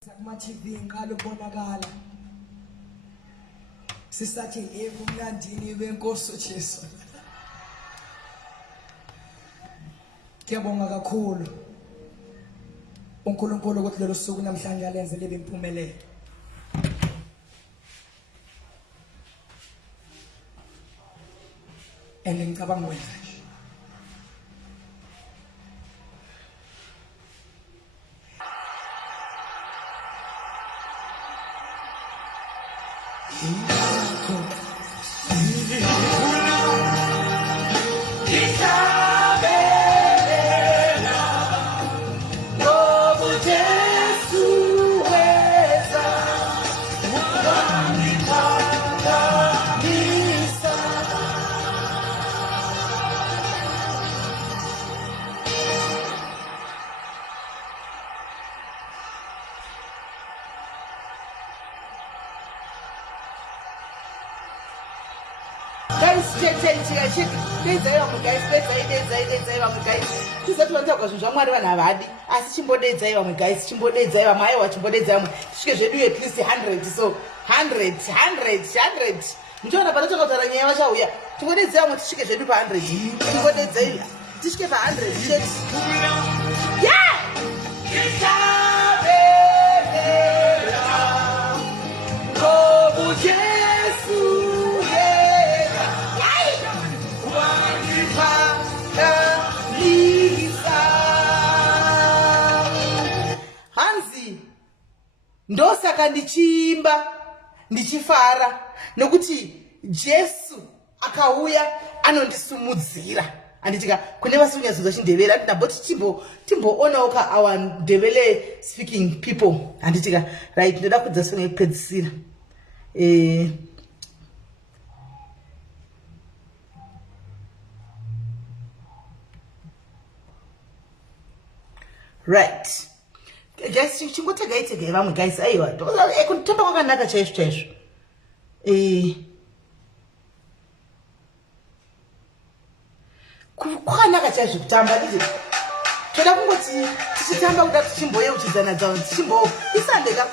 Kuma-TV ngiqala ukubonakala sisathi ebumnandini benkosi uJesu. Ngiyabonga kakhulu uNkulunkulu ukuthi lelo suku namhlanje alenze libe impumelelo. Ngicabanga wena zvamwari vanhu havadi asi chimbodeedzai vamwe guys, chimbodeedzai vamwe, aiwa chimbodeedzai vamwe tisvike zvedu at least 100. So 100 muchiona panotanga kutaura nyaya vachauya, tingodeedzai vamwe tisvike zvedu pa100. Tingodeedzai tisvike pa100 chete. Ndosaka ndichiimba ndichifara nokuti Jesu akauya anondisumudzira. Anditika kune vasikunyatsonzwa chindevere andina but timboonawo ka our Ndebele speaking people. Anditika right, ndoda kudza songe pedzisira right. Guys, chingotegai vamwe guys, aiwa kutamba kwakanaka chaizvo kwakanaka chaizvo kutamba. Toda kungoti tichitamba kuda tichimboyeuchidzana dzavo tichimboisandeka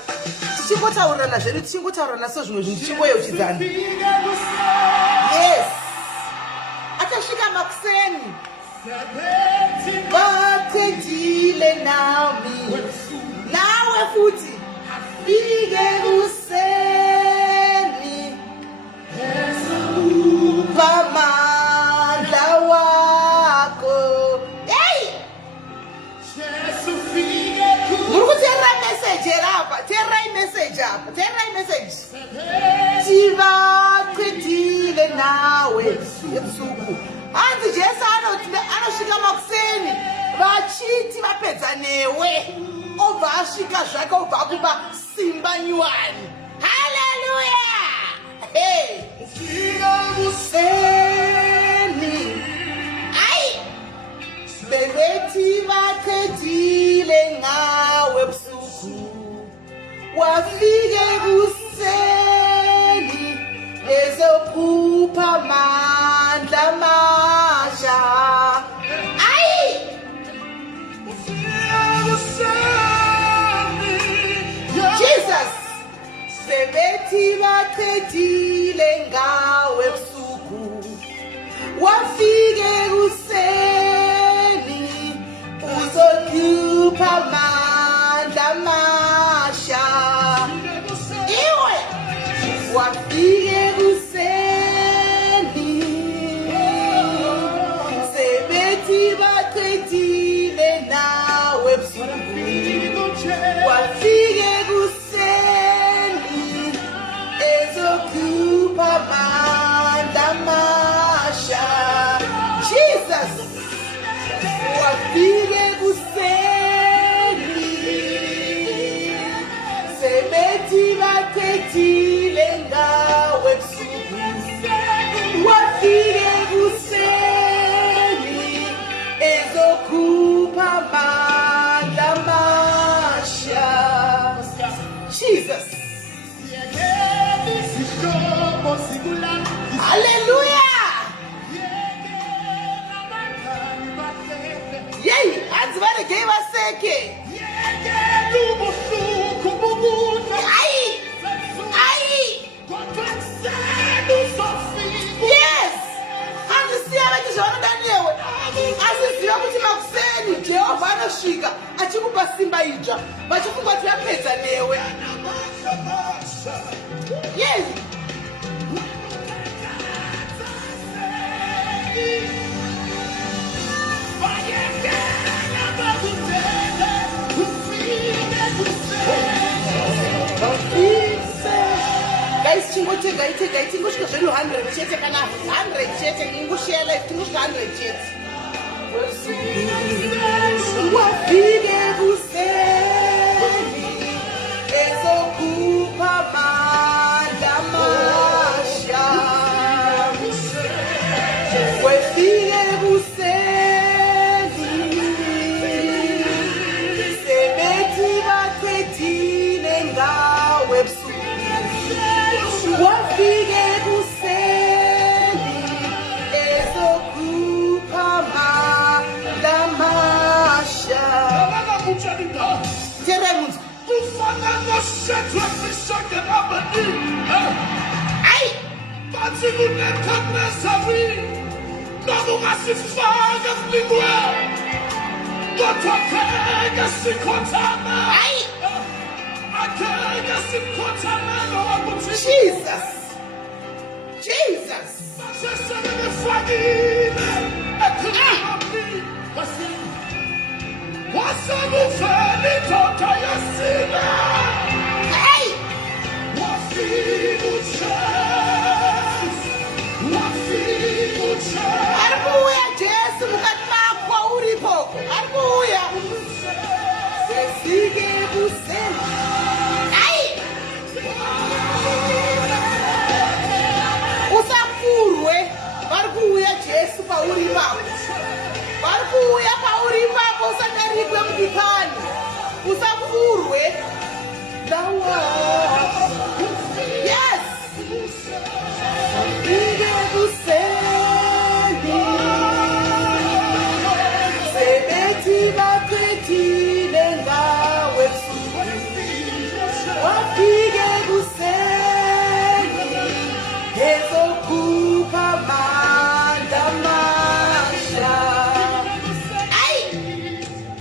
tichingotaurirana zvedu tichingotaurirana so zvimwe zvinhu tichimboyeuchidzana. Yes, achasvika makuseni vatendile nami nawe futhi fike kuseni pamandla wakho. Hey, muri kuteerera message erapa, teererai message apa, teererai message. Tivaqedile nawe ebusuku. Hanzi Jesu anosvika makuseni vachiti vapedza newe obva asvika zvake obva akupa simba nyuwani. Haleluya! Hey, kuseni ai bebeti vaqedile ngawe busuku wafike kuseni ezokhupha mandla masha. Ai Jesus, sebethi baqedile ngawe busuku wafike kuseni uzokhupha mandla masha. Iwe wafike kuseni sebethi baqedile nawe busuku wafike kuseni ezokhupha mandla masha. Jesus, wafike kuseni sebethi baqedile ngawe busuku wafike kuseni ezokhupha mandla masha. Jesus, hallelujah. Yay, hanzi varegei vaseke. tisati yapedza newe. Yes. Guys, tingotegai tingosvika zvenhu 100 chete kana 100 chete ingoshare life tingosvika 100 chete. Wafike kuseni ezokupa amandla amasha. Wafike kuseni sebethi baqedile ngawe ebusuku. Wafike kuseni ezokupa amandla amasha. Teremunzi. Ai! Ai! Jesus! Jesus! Hey! Arikuuya Jesu mukati makwa uripo. Arikuuya. Wafike kuseni. Ai! Usafurwe. Varikuuya Jesu pauri ipapo. Varikuuya pauri ipapo usakarikwe mudikani. Usafurwe. Yes. Wafike kuseni. Sebethi baqedile ngawe ebusuku. Wafike kuseni ezokupa amandla amasha. Ai!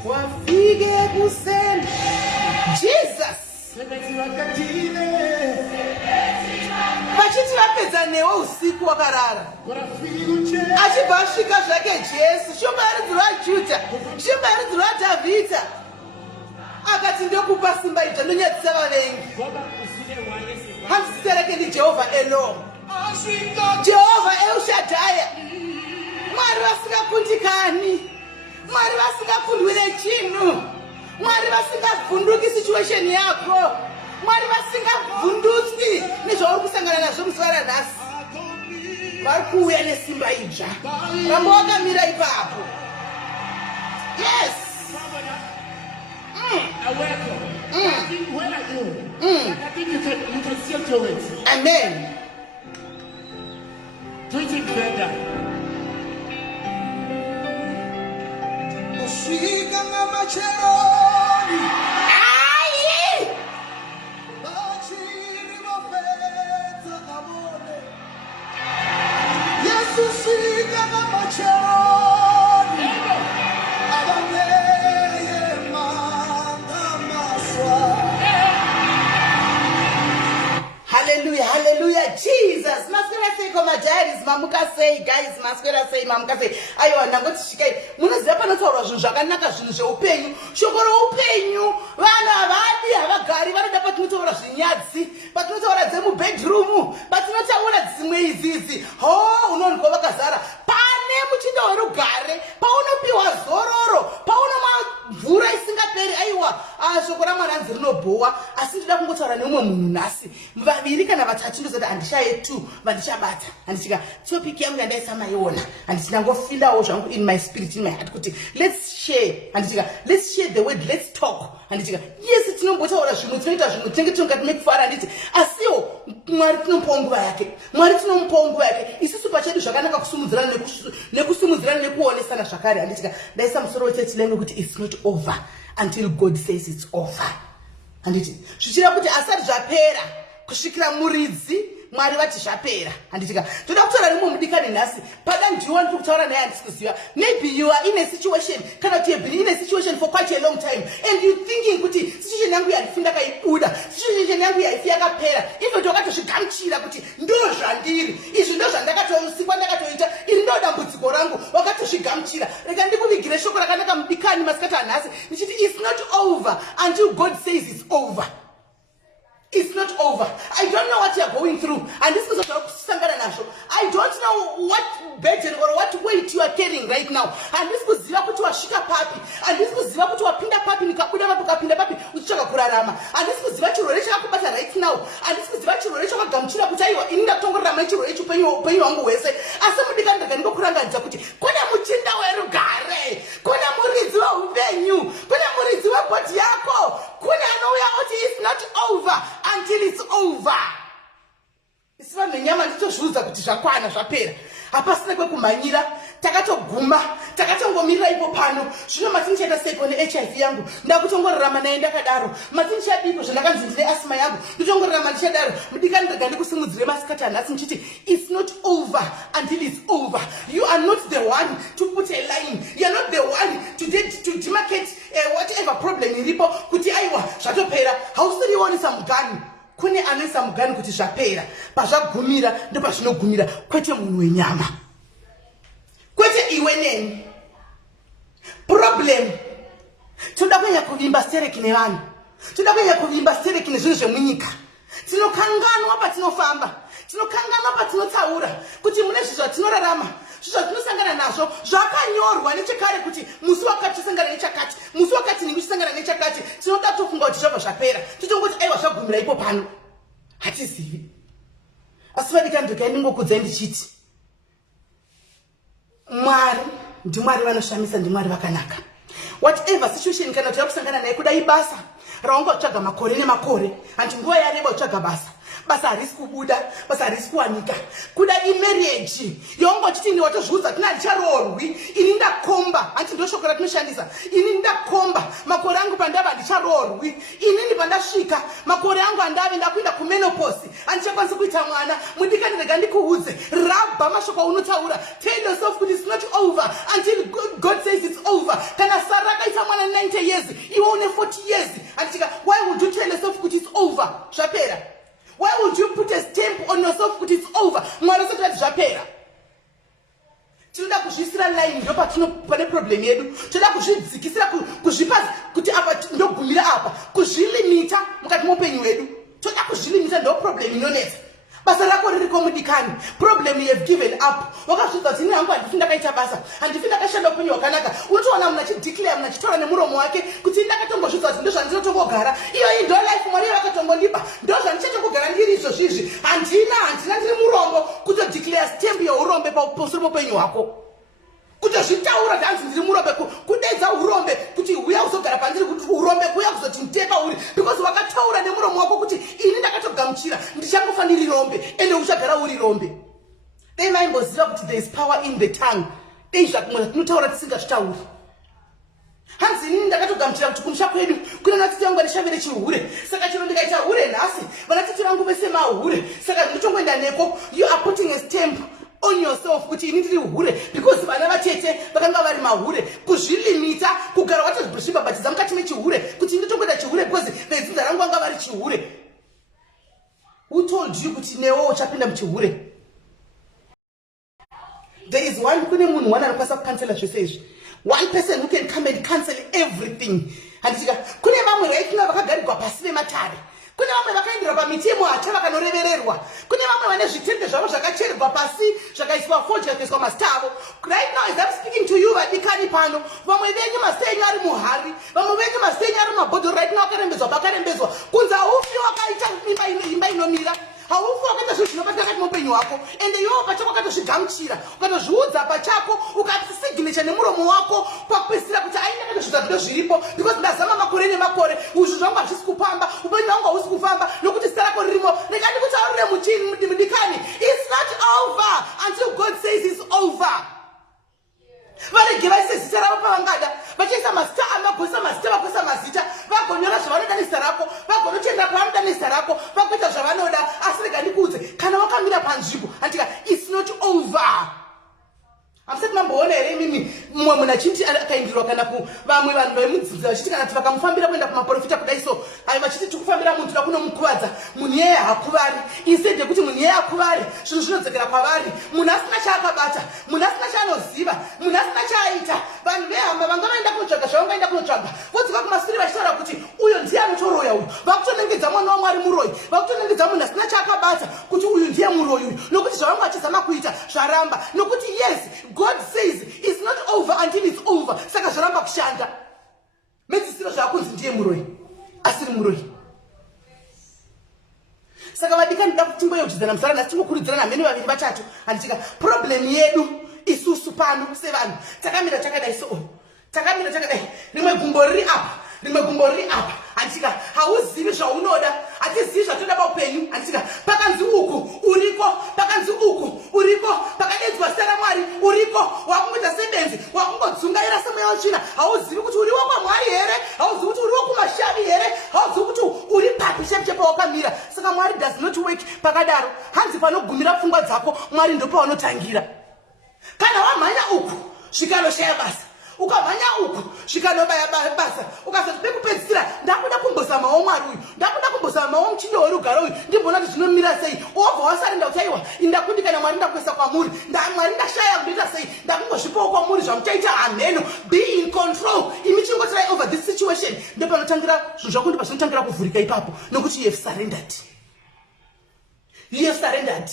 Wafike kuseni. Jesus! Vachiti vapedza newe usiku wakarara. Achibva asvika zvake Jesu, shumba yaridzi rwaJudha, shumba yaridzi rwaDhavhidha. Akati ndokupa simba ita ndonyadzisa vavengi. Handisisereke ndiJehovha Elohim, Jehovha El Shaddai, Mwari vasingakundikani, Mwari vasingakundwi nechinhu, Mwari vasingavhunduki situation yako, Mwari vasingavhundutswi nezvauri kusangana nazvo musi ranhasi. Vari kuuya nesimba idzva. Ramba wakamira ipapo. Yes. I welcome. I think where are you? I think you can still do it. Amen. Do it better. Ufika ngamacheroni. Ai! Bachiri bapedza kabone. Yesu fika ngamacheroni. Abameye manga maswa. Hallelujah, hallelujah, Jesus. Maswera sei koma diaries mamuka sei guys, maswera sei mamuka sei. Aiwa ndangoti shikai. Munoziva panotaurwa zvinhu zvakanaka, zvinhu zveupenyu. Shoko roupenyu. Vanhu havadi havagari vanoda patinotaura zvinyadzi, patinotaura dzemubedroom, patinotaura dzimwe idzizi. Unonzwa vakazara. Pane muchinda werugare, paunopiwa zororo, paunomwa mvura isingaperi. Aiwa, shoko raMwari rinobhowa, asi ndinoda kungotaura neumwe munhu nhasi. Vaviri kana vatatu ndozoti handishaye 2 vandichabata. Handisvika topic yangu yandaisa maiona. Handiti ndangofindawo zvangu in my spirit, in my heart kuti let's share. Handisvika let's share the word, let's talk. Handisvika yes tinombotaura zvinhu, tinoita zvinhu, tinenge tinongati mekufara. Handiti asiwo Mwari tinomupawo nguva yake. Mwari tinomupawo nguva yake. Isusu pachedu zvakanaka kusumudzirana nekusumudzirana nekuonesana zvakare. Handisvika ndaisa musoro wechechi lengu kuti it's not over until God says it's over. Handiti zvichira kuti asati zvapera kusvikira muridzi Mwari vati zvapera. Handitika toda kutaura nemumwe mudikani nhasi pada ndiwa ndiri kutaura naye handisi kuziva. Maybe you are in a situation kana kuti you've been in a situation for quite a long time and you thinking kuti situation yangu yaifi ndakaibuda, situation yangu yaifi yakapera. Ivo ndakatozvigamuchira kuti ndo zvandiri, izvi ndo zvandakatosikwa ndakatoita, iri ndo dambudziko rangu, wakatozvigamuchira. Rega ndikuvigire shoko rakanaka mudikani masikati anhasi ndichiti it's not over until God says it's over. It's not over. I don't know what you're going through. And this is what I don't know what burden or what weight you are carrying right now. And this is what you are shika papi. And this is what you are pinda papi. Nikakuda pinda papi. Uchichaka kurarama. And this is what you are kubata right now. And this is what you are gamchira kutaiwa. Inda tongo rama ichi roechu penyu wangu wese. Asa mudika ndaka kuranga njakuti. Kona muchinda weru gare. Kona murizi wa uvenyu. Kona murizi wa body yako. Kona anoya oti it's not over until it's over. Isiva menyama nditozviudza kuti zvakwana zvapera. Hapasina kwekumhanyira, takatoguma, takatongomirira ipo pano. Zvino matinichaita sei kone HIV yangu? Ndakutongorarama naye ndakadaro. Matinichadiko zvandakanzi ndine asma yangu. Ndotongorarama ndichadaro. Mudikani ndega ndikusimudzire masikati anhasi ndichiti it's not over until it's over. You are not the one to put a line. You are not the one to demarcate whatever problem iripo kuti aiwa zvatopera. Hausirioni samugani. Kune anoisa mugani kuti zvapera. Pazvagumira ndo pazvinogumira. Kwete munhu wenyama. Kwete iwe neni. Problem. Toda kunya kuvimba stereki nevanhu. Toda kunya kuvimba stereki nezvinhu zvemunyika. Tinokanganwa patinofamba. Tinokanganwa patinotsaura. Kuti mune zvinhu zvatinorarama. Zvinhu zvatinosangana nazvo zvakanyorwa nechekare kuti musi wakati tisangana nechakati. Musi wakati ningu tisangana nechakati. Tinoda tofunga kuti zvabva zvapera. Totongoti aiwa zvagumira ipo pano. Hatizivi. Asi vadikani ndikaendingokudzai ndichiti Mwari ndimwari vanoshamisa, ndimwari vakanaka. Whatever situation kana kuti yakusangana naye, kudai basa raunga utsvaga makore nemakore, hanti nguva yareba utsvaga basa harisi kubuda, basa harisi kuwanika. Kuda imarriage yaunga uchiti ini watozviudza kuti handicharoorwi, ini ndakomba, hanti ndo shoko ratinoshandisa, ini ndakomba makore angu pandava handicharoorwi, inini pandasvika makore angu andave ndakuenda kumenopause, handichakwanisi kuita mwana. Mudikani rega ndikuudze, rabha mashoko aunotaura. Tell yourself kuti it's not over until God says it's over. Kana Sarah akaita mwana 90 years, iwe une 40 years, handichika, why would you tell yourself kuti it's over? Zvapera. Why would you put a stamp on yourself kuti it's over? Mwari asati zvapera. Tinoda kuzvisira line ndo pane problem yedu. Tinoda kuzvidzikisira kuzvipa kuti apa ndogumira apa. Kuzvilimita mukati mopenyu wedu. Tinoda kuzvilimita ndo problem inonetsa. Basa rako ririko mudikani. Problem you have given up. Wakazvidza kuti hangu handifi ndakaita basa. Handifi ndakashanda upenyu hwakanaka. Unotoona munhu achideclare, munhu achitora nemuromo wake kuti ndakatongozvidza kuti ndo zvandinotongogara. Iyo ndo life Mwari yakatongondipa. Ndo zvandichatongogara ndiri izvozvizvi. Handina ndiri murongo kutodeclare stamp yeurombe pamusoro popenyu hwako. Kutozvitaura kuti ndiri murombe, kudedza urombe kuti uya uzogara pandiri, kuti urombe kuya kuzoti nditepa uri, because wakataura nemuromo wako kuti ini ndakatogamuchira ndichangofa ndiri rombe ende uchagara uri rombe. Dai maimboziva kuti there is power in the tongue. Dai zvakumwe tinotaura tisingazvitauri. Hanzi inini ndakatogamuchira kuti kumusha kwedu kuna natiti vangu vandishavire chihure. Saka chino ndikaita hure nhasi, vanatiti vangu vese mahure. Saka ndinotongoenda neko. You are putting a stamp on yourself kuti ini ndiri hure, because vana vatete vakanga vari mahure. Kuzvilimita, kugara watozvibhabhatidza mukati mechihure kuti ndinotongoenda chihure because vedzinza rangu vanga vari chihure. Who told you kuti newo uchapinda muchihure? There is one, kune munhu one anokwanisa kucancela zvese izvi. One person who can come and cancel everything. Handitika kune vamwe right now vakagarirwa pasi vematare. Kune vamwe vakaendera pamiti yemuhata vakanorevererwa. Kune vamwe vane zvitende zvavo zvakachererwa pasi, zvakaiswa fodya, zvakaiswa masitavo. Right now as I'm speaking to you vadikani pano, vamwe venyu masita enyu ari muhari, vamwe venyu masita enyu ari mumabhodhoro right now vakarembedzwa. Kunzi haufi wakaita imba inomira. Haufi wakaita zvinhu zvinobata pakati muupenyu hwako, ende iwewe pachako wakatozvigamuchira, ukatozviudza pachako, ukasiginecha nemuromo wako pakupedzisira kuti aina katozviudza zvinhu zviripo, because ndazama makore nemakore, uzvi zvangu hazvisi kupamba, upenyu hwangu hausi kufamba nokuti zita rako ririmo. Rega ndikutaurire mudikani, it's not over until God says it's over. Varege vaise zita ravo pavangada, vachiisa mazita amagosa mazita vagosa mazita, vagonyora zvavanoda nezita rako, vagonotoenda kwaanoda vanoda nezita rako vakuita zvavanoda asi rega ndikuudze kana wakamira panzvimbo handika it's not over. Hamsati mamboona here mimi mumwe munhu achiti akaindirwa kana kuvamwe vanhu vemudzidzi vachiti kana kuti vakamufambira kuenda kumaprofita kudai so ai vachiti tikufambira munhu toda kunomukuvadza munhu iyeye hakuvari instead yekuti munhu iyeye hakuvari zvinhu zvinodzokera kwavari munhu asina chaakabata munhu asina chaanoziva munhu asina chaaita vanhu vehama vanga vaenda kunotsvaga zvavangaenda kunotsvaga vodzoka kumashure vachitaura kuti uyo ndiye anotoroya uyu vakutonengedza mwana wamwari muroyi vakutonengedza munhu asina chaakabata kuti uyu ndiye muroyi uyu nokuti zvavanga vachizama kuita zvaramba nokuti yes God says it's not over until it's over. Saka zvaramba kushanda. Medzisiro zvakunzi ndiye muroyi. Asiri muroyi. Saka vadikani da kuti timboyeuchidzana musara nasi tinokurudzirana hamene vaviri vatatu. Anditika problem yedu isusu pano sevanhu. Takamira takadai so. Takamira takadai. Rimwe gumbo riri apa. Rimwe gumbo riri apa. Anditika hauzivi zvaunoda. Hatizivi zvatoda paupenyu. Anditika pakanzi uku uriko. Pakanzi uku uriko. Pakadedzwa zita raMwari uriko. Wakungoita sebenzi. Wakungodzungaira semweya wetsvina. Hauzivi kuti uriwo kwaMwari here. Hauzivi kuti uriwo kumashavi here. Hauzivi kuti uri papi chepe pawakamira. Saka Mwari does not work pakadaro. Hanzi panogumira pfungwa dzako Mwari ndopawanotangira. Kana wamhanya uku zvikanoshaya basa. Ukamhanya uku zvikanobaya basa ukazoti pekupedzisira ndakuda kumbozamawo Mwari uyu ndakuda kumbozamawo muchinda werugare uyu ndimboona kuti zvinomira sei obva wasarenda kuti aiwa indakundikana Mwari ndakuisa kwamuri Mwari ndashaya kundoita sei ndakungozvipawo kwamuri zvamuchaita hameno be in control imi chingotirai over this situation ndopanotangira zvinhu zvako ndipo zvinotangira kuvhurika ipapo nokuti you have surrendered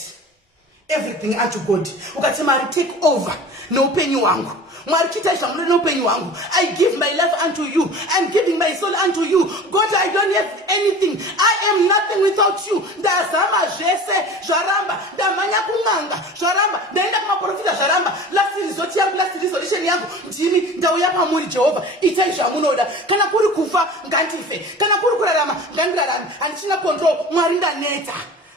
everything unto God ukati Mwari take over noupenyu hwangu Mwari chitai zvamunoda noupenyu hwangu I give my life unto you I'm giving my soul unto you God I don't have anything I am nothing without you ndazama zvese zvaramba ndamhanya kun'anga zvaramba ndaenda kumaprofita zvaramba last resort yangu last resolution yangu ndimi ndauya pamuri Jehovha itai zvamunoda kana kuri kufa ngandife kana kuri kurarama ngandirarame handichina control Mwari ndaneta.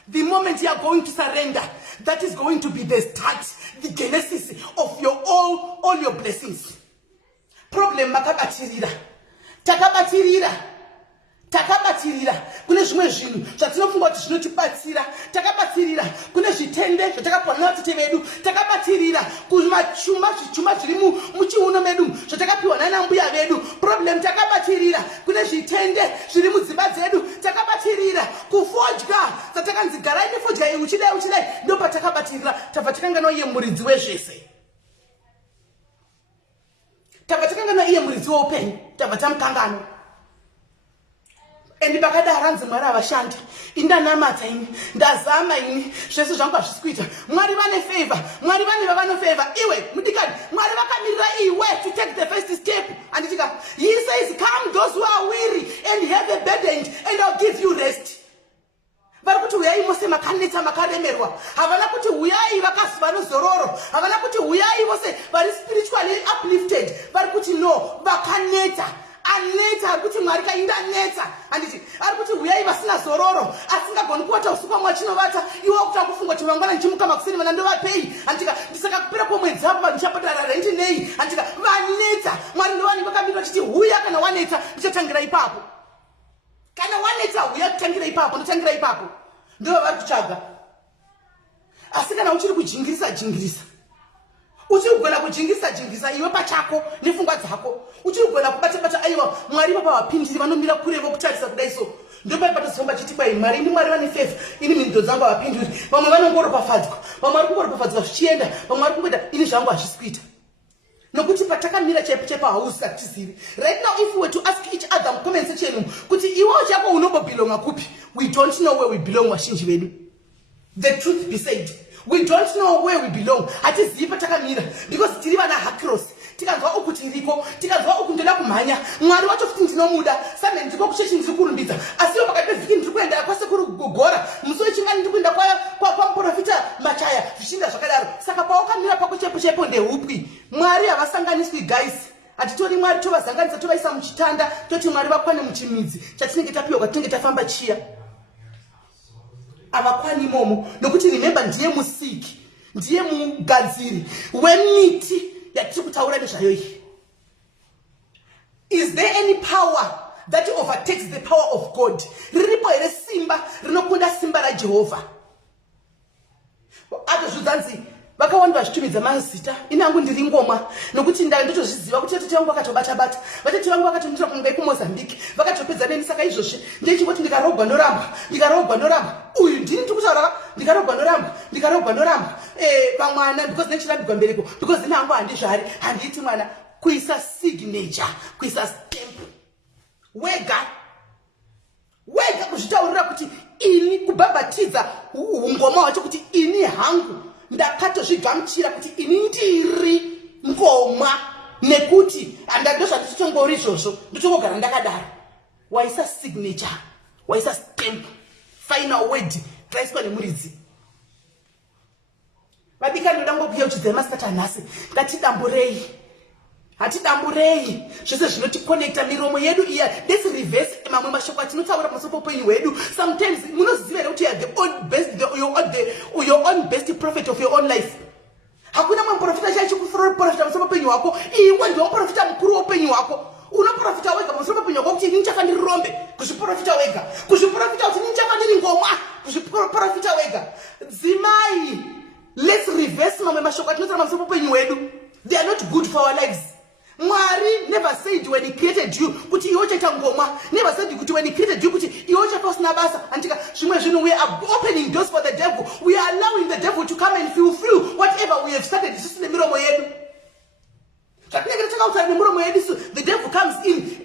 The moment you are going to surrender, that is going to be the start, the genesis of all your blessings. Problem makabatirira. Takabatirira. Kune zvimwe zvinhu zvatinofunga kuti zvinotibatsira. Takabatirira. Kune zvitende zvatakapiwa navatete vedu. Takabatirira. Zvichuma zviri muchiuno medu zvatakapiwa naanambuya vedu. Problem takabatirira. Kune zvitende zviri mudzimba dzedu. Takabatirira. Kufodya dzatakanzi garai nefodya iyi uchidai ndopa takabatirira. Tabva takangana iye muridzi wezvese. Tabva takangana iye muridzi weupenyu. Tabva tamukangana. Endi pakadaro hanzi Mwari havashandi indanamata ini ndazama ini zvese zvangu hazvisi kuita Mwari vane favor Mwari vane vavanofavor iwe mudikani Mwari vakamirira iwe to take the first step anditika he says come those who are weary and heavy burdened and I'll give you rest. Vari kuti huyai mose makanetsa makaremerwa havana kuti huyai vakazi vanozororo havana kuti huyai vose vari spiritually uplifted vari kuti no vakaneta aneta ari kuti Mwari kaindaneta handiti ari kuti huyai vasina zororo asingagoni kuvata usiku pamwe achinovata iwe kuti akufunga kuti mangwana ndichimuka makuseni mana ndovapei handika ndisaka kupera kwemwedzi apo vanhu ndichapatara renti nei handika vaneta Mwari ndovani vakamira vachiti huya kana waneta ndichatangira ipapo kana waneta huya kutangira ipapo ndotangira ipapo ndova vari kutsvaga asi kana uchiri kujingirisa uchigona kujingisa iwe pachako nepfungwa dzako uchigona kubata aiwa Mwari vapa vapindiri vanomira kure vokutarisa kudai so ndopaipato chiti kwai Mwari indi Mwari vane favor ini mhindo dzangu havapinduri vamwe vanongoropafadzwa vamwe vari kungoropafadzwa zvichienda vamwe vari kungoita ini zvangu hazvisi kuita nokuti patakamira chaipo hausi hatizivi right now if we were to ask each other mucomment section kuti iwewo chako unombobhilonga kupi we don't know where we belong vazhinji vedu the truth be said we don't know where we belong hatizivi patakamira because tiri vana hakros tikanzwa uku tiriko tikanzwa uku ndoda kumhanya Mwari wacho futi ndinomuda same ndiko kuchechi ndiri kurumbidza asiwo pakati pevhiki ndiri kuenda kwasekuru gogora musi wechingani ndiri kuenda kwamuprofita Machaya zvichinda zvakadaro saka pawakamira pako chepo ndehupwi Mwari havasanganiswi guys hatitori Mwari tovazanganisa tovaisa muchitanda toti Mwari vakwane muchimidzi chatinenge tapiwa kwatinenge tafamba chiya havakwani imomo nokuti remember ndiye musiki ndiye mugadziri wemiti yatiri kutaura nezvayo iyi. Is there any power that overtakes the power of God. Riripo here simba rinokunda simba raJehovha. Atozvidzanzi vakawanda vachitumidza mazita inangu ndiri ngoma nokuti ndotozviziva kuti tete vangu vakatobata-bata vatete vangu vakatondira kungai kuMozambique vakatopedza neni. Saka izvozvi ndechingoti ndikarogwa noramba uyu ndini tiri kutaura ndikarogwa noramba vamwana because nechirambirwa mbereko because inangu handizvari handiiti mwana kuisa signature kuisa stamp wega kuzvitaurira kuti ini kubhabhatidza ngoma wacho kuti ini hangu ndakatozvigamuchira kuti ini ndiri ngoma nekuti handandozvanditongori izvozvo ndotongogara ndakadaro. Waisa signature waisa stamp final word raiswa nemuridzi. Vadika ndoda ngokuyeuchidzai masikati anhasi hatidamburei zvese zvinotikonekta miromo yedu iya. Let's reverse mamwe mashoko atinotaura pamusoro poupenyu hwedu. Sometimes munoziva here kuti you are your own best prophet of your own life. Hakuna mwe muprofita chachiprofita pamusoro poupenyu hwako. Iwe ndiwo muprofita mukuru woupenyu hwako. Unoprofita wega pamusoro poupenyu hwako kuti ini ndichakandirombe kuzviprofita wega, kuzviprofita kuti ini ndichakandiri ngoma kuzviprofita wega. Dzimai, let's reverse mamwe mashoko atinotaura pamusoro poupenyu hwedu. They are not good for our lives. Mwari never said when he created you kuti iwe uchaita ngoma. Never said kuti when he created you kuti iwe uchaita usina basa. Antika zvimwe zvinhu we are opening doors for the devil. We are allowing the devil to come and fulfill whatever we have started. Isusu nemiromo yedu. Zvatinenge takautaura nemiromo yedu, the devil comes in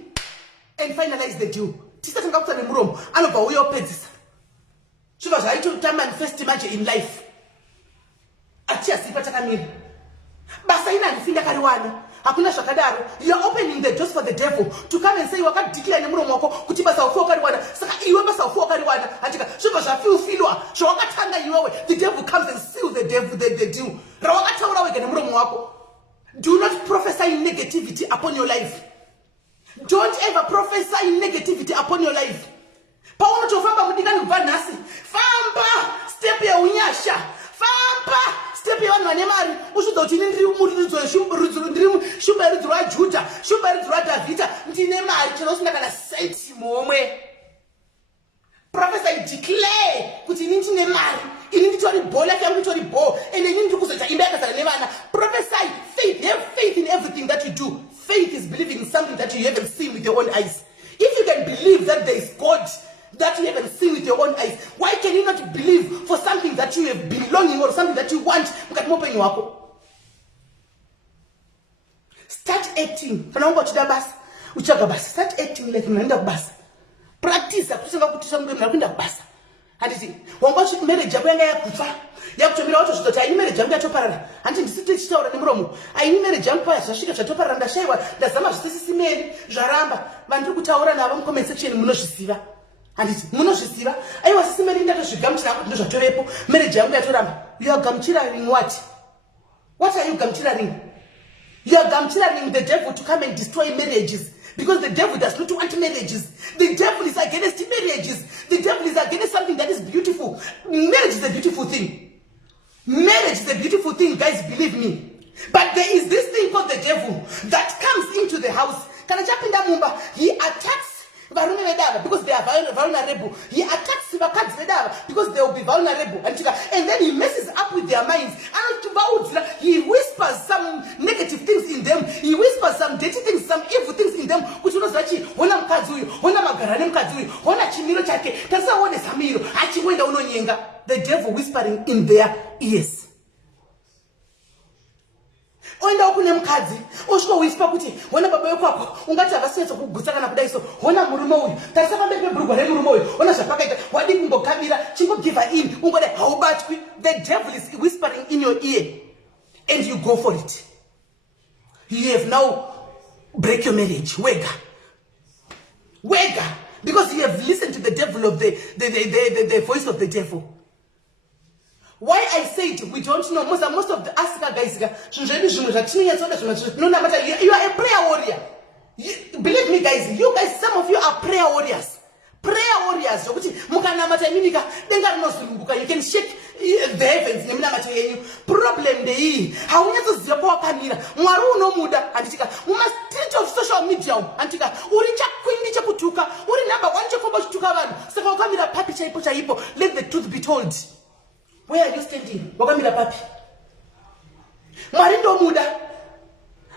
and finalize the deal. Tisati takautaura nemiromo anobva uya opedzisa. Zvinhu zvaitoita manifest manje in life. Atichasipa takamira. Basa ina ndifi ndakariwana. Hakuna zvakadaro. You are opening the doors for the devil to come and say wakadeclare nemuromo wako kuti basa ufu wakariwana. Saka iwe basa ufu wakariwana. Antika zvinhu zvafulfillwa zvawakatanga iwewe. The devil comes and seals the deal. Rawakataura wega nemuromo wako. Do not prophesy negativity upon your life. Don't ever prophesy negativity upon your life. Paunotofamba mudikani kubva nhasi, famba step yeunyasha, famba step yevanhu vane mari. Usvudza kuti ini ndiri shumba yerudzi rwaJudha, shumba yerudzi rwaDhavhidha, ndine mari chero usina kana senti momwe. Prophesy, declare kuti ini ndine mari, ini nditori bho, life yangu nditori bho, and ini ndiri kuzoita imba yakazara nevana. Prophesy, faith, have faith in everything that you do. Faith is believing in something that you haven't seen with your own eyes. If you can believe that there is God that you haven't seen with your own eyes, why can you not believe for something that you have been longing or something that you want? Start acting. Start acting like basa. Practice akusenga kuti shambe mnakwenda kubasa. Handiti wangoti marriage yako yanga yakufa. Yakutomira wato zvitoti aini marriage yangu yatoparara. Handiti ndisite chitaura nemuromo. Aini marriage yangu paya zvasvika zvatoparara ndashaiwa ndazama zvisisimeri zvaramba. Vanhu kutaura navo mu comment section munozviziva. Handiti munozviziva. Aiwa sisimeri ndatozvigamuchira kuti ndozvatorepo. Marriage yangu yatoramba. You are gamuchiraring what? What are you gamuchiraring? You are gamuchiraring the devil to come and destroy marriages. Because the devil does not want marriages. The devil is against marriages. The devil is against something that is beautiful. Marriage is a beautiful thing. Marriage is a beautiful thing, guys, believe me. But there is this thing called the devil that comes into the house. He attacks because they are vulnerable. He attacks because they will be vulnerable. And then he messes up with their minds. He whispers some negative things in them. He whispers some dirty things, some evil things in them. The devil whispering in their ears. Oenda ukune mukadzi osvika whisper kuti wona baba wekwako ungati avasiwedza kugutsa kana kudai so wona murume uyu tarisa pamberi pebhurugwa remurume uyu wona zvapakaita wadi kungokavira chingogiva in ungode haubatwi. The devil is whispering in your ear and you go for it. You have now break your marriage. Wega because you have listened to the devil of the voice of the devil. Why I said we don't know. Most of the Africa guys, you are a prayer warrior. Believe me, guys. You guys, some of you are prayer warriors. Prayer warriors. You can shake the heavens. Problem de hii. We must treat of social media antika uri chakwindi chakutuka uri number 1 chakomba kutuka vanhu saka wakamira papi chaipo. Let the truth be told. Where are you standing? Wakamira papi. Mwari ndomuda.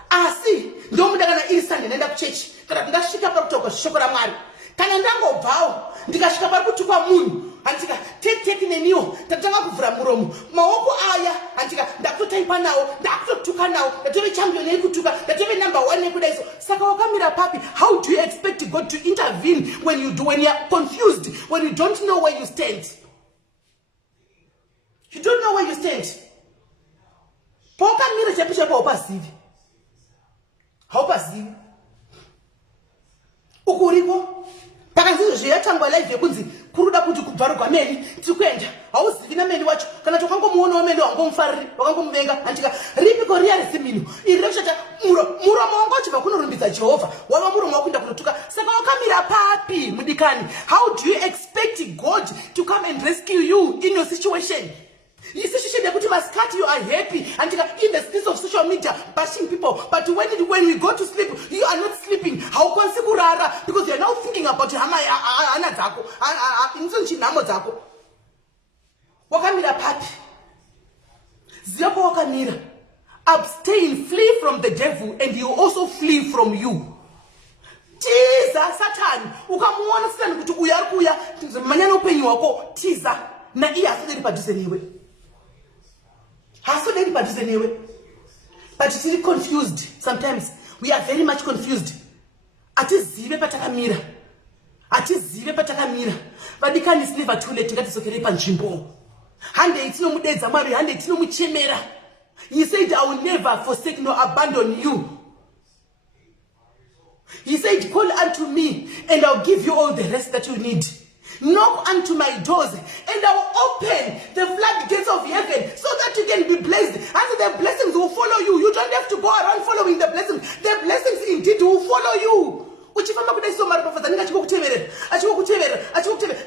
Asi ndomuda kana iri Sunday naenda kuchechi kana ndasvika pakutoka shoko raMwari. Kana ndangobvawo ndikasvika pari kutuka munhu antika tete neniwo tatanga kuvhura muromo maoko aya antika ndakutotaipa nawo ndakutotuka nawo ndatove champion yekutuka ndatove number 1 yekudaiso saka wakamira papi. How do you expect God to intervene when you are confused, when you don't know where you stand? You don't know where you stand. Paukamira chapisha paupazivi. Haupazivi. Ukuriko pakanzizvo zveyatangwa live yekunzi kuruda kuti kubvarugwa meni tikuenda hauzivi nameni wacho kana tokangomuonawo meni wangomufariri wakangomuvenga antika ripiko riya resimino iri rekushata muromo wangu wachibva kunorumbidza Jehovha wava muromo wakuenda kunotuka saka wakamira papi mudikani? How do you expect God to come and rescue you in your situation? Situation yekuti maskati you are happy antika in the space of social media bashing people, but when we go to sleep you are not sleeping. Haukwanisi kurara because you are now thinking about hana dzako chinhamo dzako. Wakamira papi. Ziva pawakamira. Abstain, flee from the devil and he will also flee from you. Tiza Satan ukamuona Satan kuti uyu ari kuuya manyana upenyu hwako tiza na iye asoderi padhuze newe. Hasoderi padhuze newe. But it's really confused. Sometimes we are very much confused. Atizive patakamira. Atizive patakamira. Vadikani it's never too late ngatidzokere panzvimbo. Hande itinomudedza Mwari, hande itinomuchemera. He said, I will never forsake nor abandon you. He said, call unto me and I'll give you all the rest that you need. Knock unto my doors and I will open the floodgates of heaven so that you can be blessed. And the blessings will follow you. You don't have to go around following the blessings. The blessings indeed will follow you. Uchifamba kudaiso maripofadza ninga chikukuteverera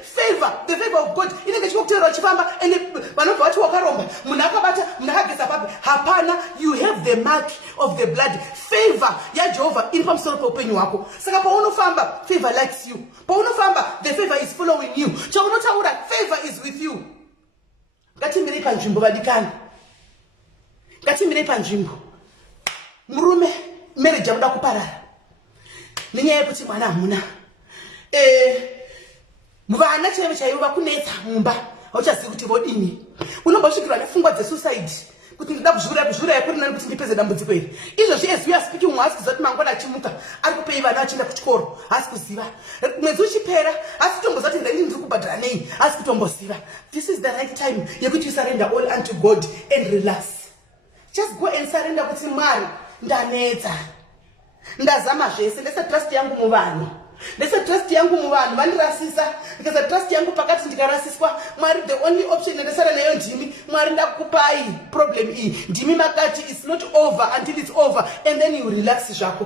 favor, the favor of God inenge chikukuteverera uchifamba ende vanobva vati wakaromba munhu akabata munhu akagesa papi hapana. You have the mark of the blood. Favor yaJehovha iri pamusoro peupenyu hwako. Saka paunofamba favor likes you. Paunofamba the favor is following you. Chaunotaura favor is with you. Ngatimirei panzvimbo vadikani. Ngatimirei panzvimbo. Murume marriage yamuda kuparara nenyaya yekuti mwana hamuna. Muvana chaivo vakunetsa mumba hauchazivi kuti vodini. Unombosvikirwa nepfungwa dzesuicide kuti ndida kuzvura yakuri nani kuti ndipedze dambudziko iri. Izvozvi as we are speaking haasi kuziva kuti mangwana achimuka ari kupei vana vachienda kuchikoro haasi kuziva. Mwedzi uchipera haasi kutomboziva kuti ndiri kubhadhara nei haasi kutomboziva. This is the right time yekuti you surrender all unto God and relax. Just go and surrender kuti Mwari ndanetsa. Ndazama zvese ndese trust yangu muvanhu. Ndese trust yangu muvanhu vandirasisa. Ndese trust yangu pakati ndikarasiswa. Mwari the only option ndesara nayo ndimi. Mwari ndakupai problem iyi. Ndimi makati it's not over until it's over and then you relax zvako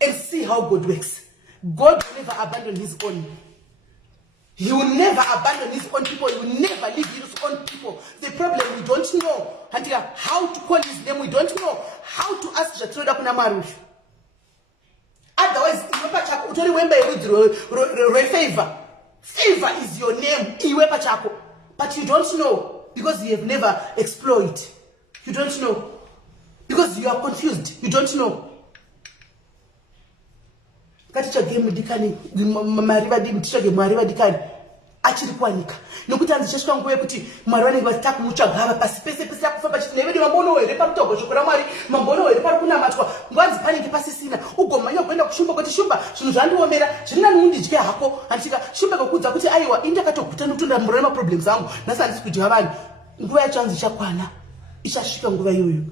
and see how God works. God will never abandon his own. He will never abandon his own people. He will never leave his own people. The problem we don't know how to call his name. We don't know how to ask Jatroda kuna Mwari. Otherwise, utori wemba yerudzi favor. Favor is your name. Iwe pachako. But you don't know because you have never explored. You don't know because you are confused. You don't know. Katichage mudikani mariva di mutichage mariva dikani achiri kuwanika nokuti anzishashwa nguva yekuti Mwari vanenge vasita kumutsvaga pasi pese pese yakufamba chiti nevedi mambono here pamutogo shoko raMwari mambono here pari kunamatwa ngwanzi panenge pasisina ugomanya kuenda kushumba kuti shumba zvinhu zvandiomera zviri nani undidye hako andichika shumba kokudza kuti aiwa indakatoguta nokuti ndamborona maproblems angu nhasi handisi kudya vanhu. Nguva yacho hanzi ichakwana. Ichasvika nguva iyoyo.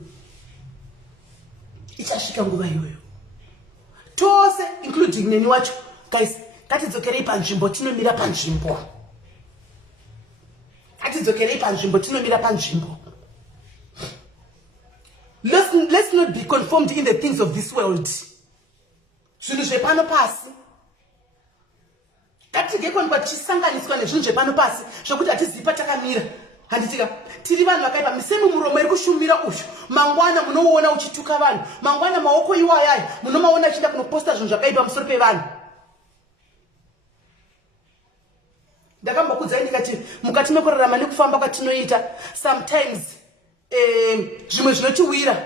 Ichasvika nguva iyoyo. Tose including neni wacho guys katidzokerei panzvimbo tinomira panzvimbo. Katidzokerei panzvimbo tinomira panzvimbo. Let's not be conformed in the things of this world. Zvinhu zvepano pasi. Katigekoni kwatichisanganiswa nezvinhu zvepano pasi zvokuti hatizivi patakamira. handitika tiri vanhu vakaipa misemi muromo iri kushumira ushu mangwana munoona uchituka vanhu mangwana maoko iwayaya munomaona achienda kunoposta zvinhu zvakaipa pamusoro pevanhu ndakambokudzai ndikati mukati mekurarama nekufamba kwatinoita sometimes zvimwe zvinotiwira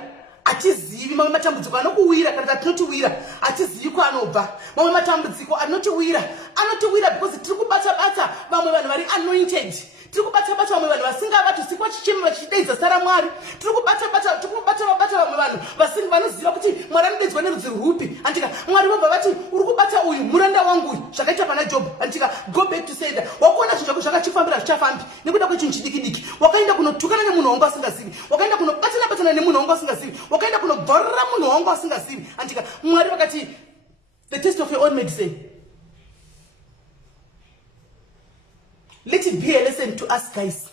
hatizivi mamwe matambudziko anokuwira kana tatinotiwira hatizivi kwaanobva mamwe matambudziko anotiwira because tiri kubata-bata vamwe vanhu vari anointed tiri kubata-bata vamwe vanhu vasingavati usiku vachichema vachideidza zita ramwari tiri kubata vamwe vanhu vanoziva kuti mwari anodeidzwa nerudzi rwupi andika mwari vobva vati uri kubata uyu muranda wangu uyu zvakaita pana job andika go back to sender wakuona zvinhu zvako zvakachifambira zvichafambi nekuda kwechinhu chidiki wakaenda kunotukana nemunhu wangu asingazivi wakaenda kunobatana nemunhu wangu asingazivi wakaenda kunobvarira munhu wangu asingazivi andika mwari vakati the test of your own medicine. Let it be a lesson to us guys.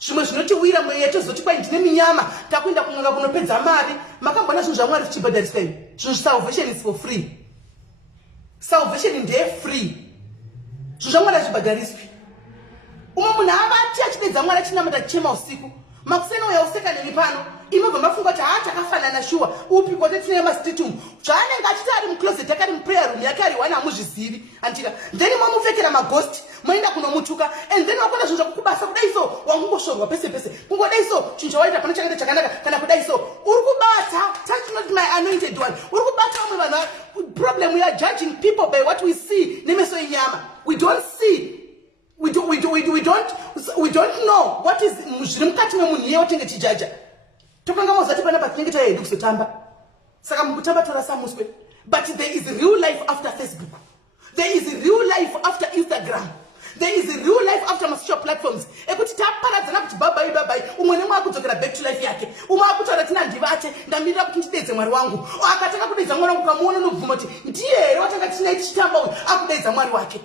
Zvimwe zvinotiwira mweya yetu zoti kwai ndine minyama takuenda kun'anga kunopedza mari makambona zvinhu zvamwari zvichibhadhariswa ivi zvinhu salvation is for free salvation ndeye free zvinhu zvamwari hazvibhadhariswi umwe munhu avati achideidza mwari achinamata chichema usiku makusena uya useka nemi pano imobva mafunga kuti takafanana shuwa upi kote tine mastitum zvaanenge achiti ari mucloset akari muprayer room yake ari wani hamuzvizivi andika then mamupfekera maghost moenda kunomutuka and then wakona zvinhu zvakukubasa kudai so wangungoshorwa pese pese kungodai so chinhu chawaita pana chakaita chakanaka kana kudai so uri kubata touch not my anointed one uri kubata vamwe vanhu problem we are judging people by what we see nemeso enyama we don't see we don't know what is zviri mukati memunhu iye watinge tijaja tokanga mozati panapa tinenge tahedu kuzotamba saka mukutamba torasamuswe but there is real life after Facebook there is real life after Instagram there is real life after social platforms ekuti taparadzana kuti babai umwe nemwe akudzokera back to life yake umwe akutaura tina ndivate ndamirira kuti ndideidze mwari wangu akatanga kudeidza mwari wangu kamuona nobvuma kuti ndiye here watanga tinai tichitamba uyu akudeidza mwari wake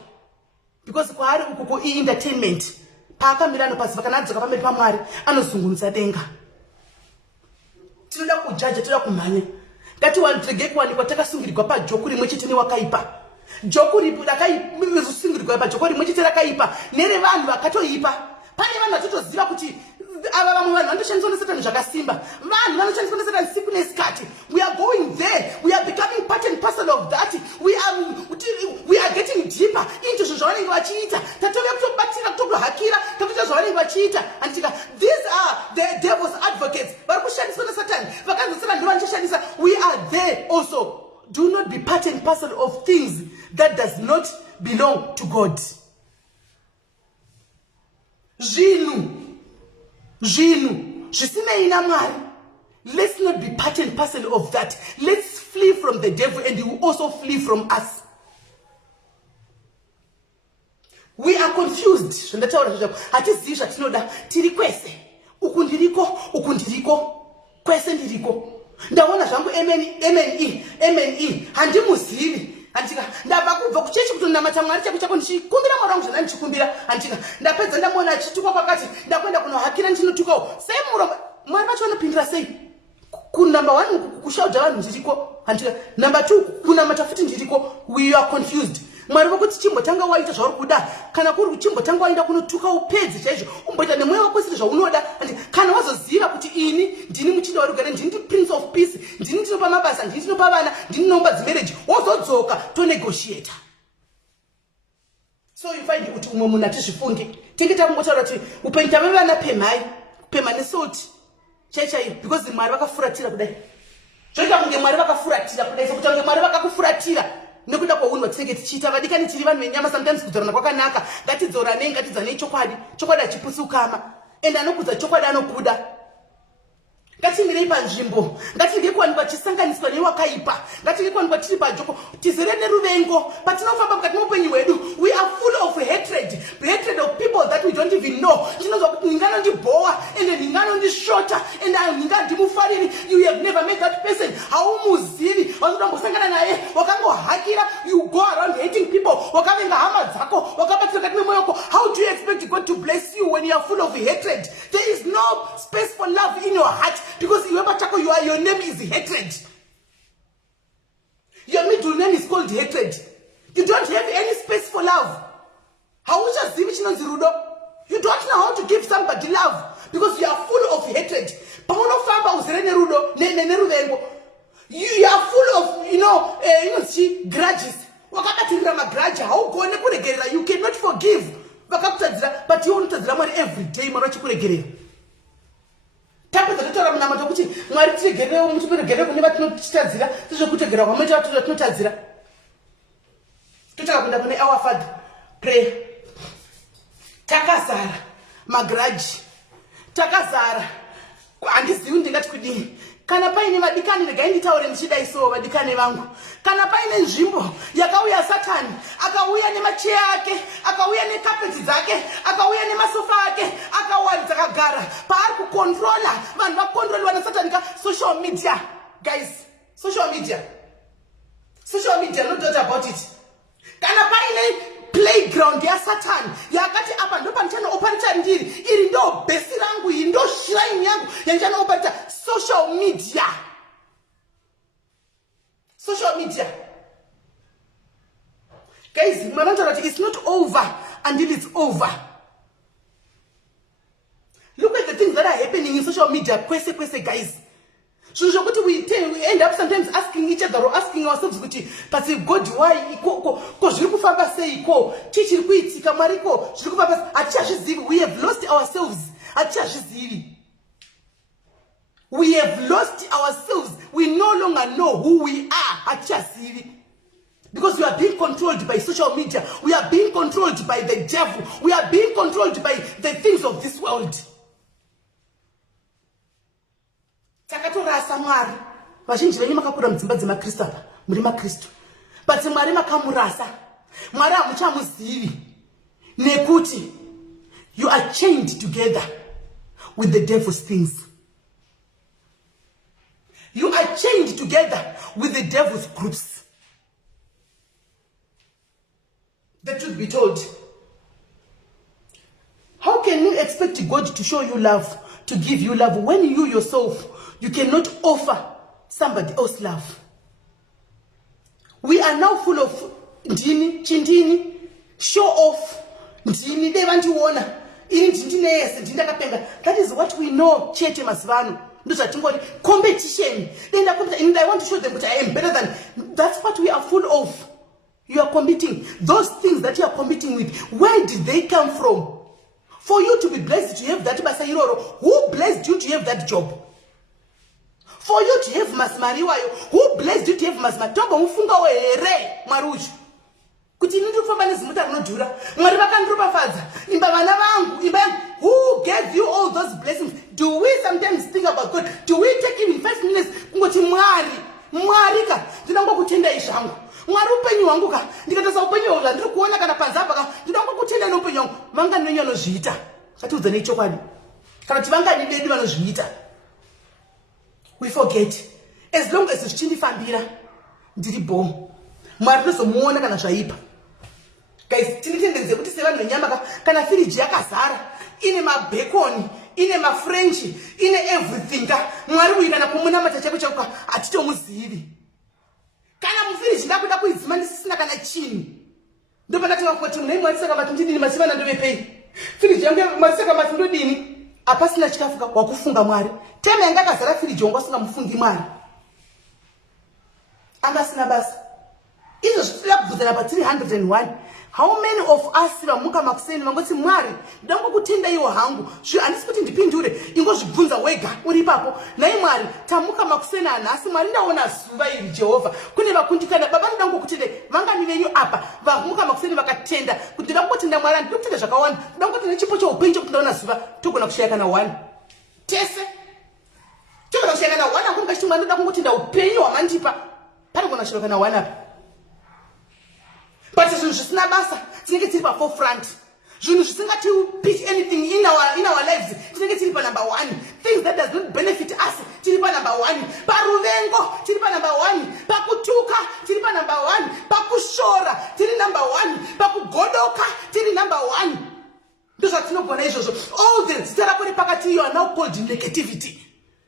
because kwaari ukuko i-entertainment paakamira anopaziva kana adzoka pamberi pamwari anozungunutsa denga tinoda kujaja tinoda kumhanya ngatiwandirege kuwanikwa takasungirirwa pajoko rimwe chete newakaipa joko rakasungirirwa pajoko rimwe chete rakaipa nerevanhu vakatoipa pane vanhu vatotoziva kuti ava vamwe vanhu vanoshandiswa nesatani zvakasimba vanhu vanoshandiswa nesatani siku nesikati we are going there we are becoming part and parcel of that we are getting deeper into zvinhu zvavanenge vachiita tatove kutobatira kutokuhakira takuita zvavanenge vachiita andika these are the devil's advocates vari kushandiswa nesatani vakanzosara ndo vanichishandisa we are there also do not be part and parcel of things that does not belong to God zvinhu zvisinei namwari let's not be part and parcel of that let's flee from the devil and he will also flee from us we are confused zvandataura zvazvako hatizivi zvatinoda tiri kwese uku ndiriko kwese ndiriko ndaona zvangu mne handimuzivi andika ndabva kubva kuchechi kutonamata mwari chako chako ndichikumbira mwari wangu zvana ndichikumbira andika ndapedza ndamuona achitukwa pakati ndakwenda kunohakira ndichinotukawo sei muromo mwari vacho vanopindira sei kunumber 1 kushaudha vanhu ndiriko andika number 2 kunamata futi ndiriko we are confused mwari vokuti chimbotanga waita zvauri kuda kana kuri chimbotanga waenda kunotuka upedzi chaizvo umboita nemweya wako isiri zvaunoda kana wazoziva kuti ini ndini muchinda warugare ndini prince of peace ndini ndinopa mabasa ndini ndinopa vana ndini nomba dzimarriage wozodzoka tonegotiata so you find kuti umwe munhu atizvifunge tinge takungotaura kuti upenyu tave vana pemhai kupemha nesoti chaichaiyo because mwari vakafuratira kudai zvoita kunge mwari vakafuratira kudai sokuti kunge mwari vakakufuratira nekuda kwaunhu watinenge tichiita vadikani tiri vanhu venyama sometimes kudzorana kwakanaka ngatidzoranei ngatidzanei chokwadi hachipusi ukama ende anokudza chokwadi anokuda ngatimirei panzvimbo ngatirege kuwanikwa tichisanganiswa newakaipa ngatirege kuwanikwa tiri pajoko tizere neruvengo patinofamba mukati meupenyu hwedu we are full of hatred of people that we don't even know tinozwa kuti ndinganondibhowa ende ndinganondishota ende ndingandimufariri you have never met that person haumuzivi wasudambosangana naye wakangohakira you go around hating people wakavenga hama dzako wakabatira kati memwoyo wako how do you expect God to bless you when you are full of hatred there is no space for love in your heart because your name is hatred. Your middle name is called hatred. You don't have any space for love. You You don't know how to give somebody love because you are full of hatred. You are full of, grudges. You cannot forgive. But you want to drama every day. Our Father, pray. Takazara, magrudge. Takazara. Andizivi ndingati kudini. Kana paine madikani regai nditaure ndichidaiso vadikani vangu. Kana paine nzvimbo yakauya Satani, akauya nemacheya ake, akauya nekapeti dzake, akauya nemasofa ake, akawaridza akagara. Paari kukontrola, vanhu vakontroliwa naSatani social media. Guys, social media. Social media, no doubt about it. Kana paine playground ya Satani yakati apa ndo panichana opanicha ndiri iri ndo besi rangu iri ndo shrine yangu yanjana opanicha social media. Social media. Guys, it's not over until it's over. Look at the things that are happening in social media. Kwese, guys. So we end up sometimes asking each other or asking ourselves, but God, why? We have lost ourselves. We have lost ourselves. We no longer know who we are. Because we are being controlled by social media. We are being controlled by the devil. We are being controlled by the things of this world. Takatorasa Mwari. Vazhinji venyu makakura mudzimba dzemakristu apa, muri makristu. But Mwari makamurasa. Mwari hamuchamuzivi. Nekuti you are chained together with the devil's things. You are chained together with the devil's groups. The truth be told, how can you expect God to show you love, to give you love, when you yourself, you cannot offer somebody else love? We are now full of ndini, chindini, show off, ndini, they want to honor. That is what we know, Chete Masvanu. Competition. And I want to show them that I am better than. That's what we are full of. You are competing. Those things that you are competing with, where did they come from? For you to be blessed to have that Masayiroro, who blessed you to have that job? For you to have Masmariwayo, who blessed you to have Masmatoba Mufunga Were Maruj? Who gave you all those blessings? Do we sometimes think about God? Do we take him in 5 minutes? Mwarika, ndinangwa kutenda ishangu. Mwari upenyu wangu ka, ndikatosa upenyu wangu, ndiri kuona kana panzapa ka, ndinangwa kutenda noupenyu wangu. Vanga ninyo vanozviita. Katiudza nechokwadi. Kana kuti vanga nidedu vanozviita. We forget. As long as zvichindifambira, ndiri bomu. Mwari tozomuona kana zvaipa. Guys, tine tendency yekuti sevanhu venyama kana firiji yakazara, ine mabhekoni, ine mafrenchi, ine everything ka. Mwari uyu kana kumunamata chako chako hatitomuzivi. Kana mufiriji ndakuda kuidzima ndisisina kana chini. Ndipo ndatinga kuti munhu Mwari saka mati ndidini masivana ndovepei. Firiji yangu masaka mati ndodini. Apasina chikafuka wakufunga Mwari. Teme yanga akazara firiji wangu asingamufungi Mwari. Angasina basa. Izo zvitira kubvunzana pa 301. How many of us vamuka makuseni vangoti Mwari ndango kutenda iwo hangu handisi kuti ndipindure ingozvibvunza wega uri ipapo nai Mwari tamuka makuseni anhasi Mwari ndaona zuva iri Jehovha kune vakundikana baba ndango kutende vangani venyu apa vamuka makuseni vakatenda kuti ndakutenda Mwari ndikutenda zvakawanda ndango kuti nechipo cheupenyu chekuti ndaona zuva togona kushayika na 1 tese togona kushayika na 1 akunga chiti Mwari ndango kutenda upenyu hwamandipa panogona kushayika na 1 apa. But zvinhu zvisina basa tinenge tiri pa forefront. Zvinhu zvisingati pick anything in our lives tinenge tiri pa number 1. Things that does not benefit us tiri pa number 1. Paruvengo tiri pa number 1. Pakutuka tiri pa number 1. Pakushora tiri number 1. Pakugodoka tiri number 1. Ndozvatinogona izvozvo. All this tarakuri pakati you are now called negativity.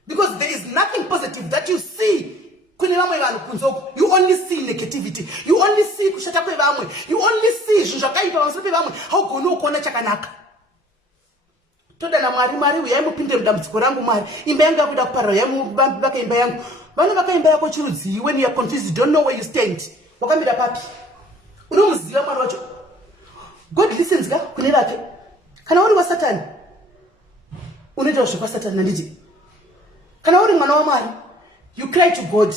Because there is nothing positive that you see. You only see negativity. You only see kushata kwe vamwe. You only see zvinhu zvakaipa pamusoro pevamwe. Haugoni kuona chakanaka. todana Mwari uyai mupinde mudambudziko rangu Mwari. Imba yangu yakuda kuparara, uyai muvake imba yangu. Vana vaka imba yako chirudzii, when you are confused, you don't know where you stand. Wakamira papi? Unomuziva Mwari wacho? God listens ga kune vake. Kana uri wa Satani, unoita zvekwa Satani nanditi. Kana uri mwana waMwari, you cry to God.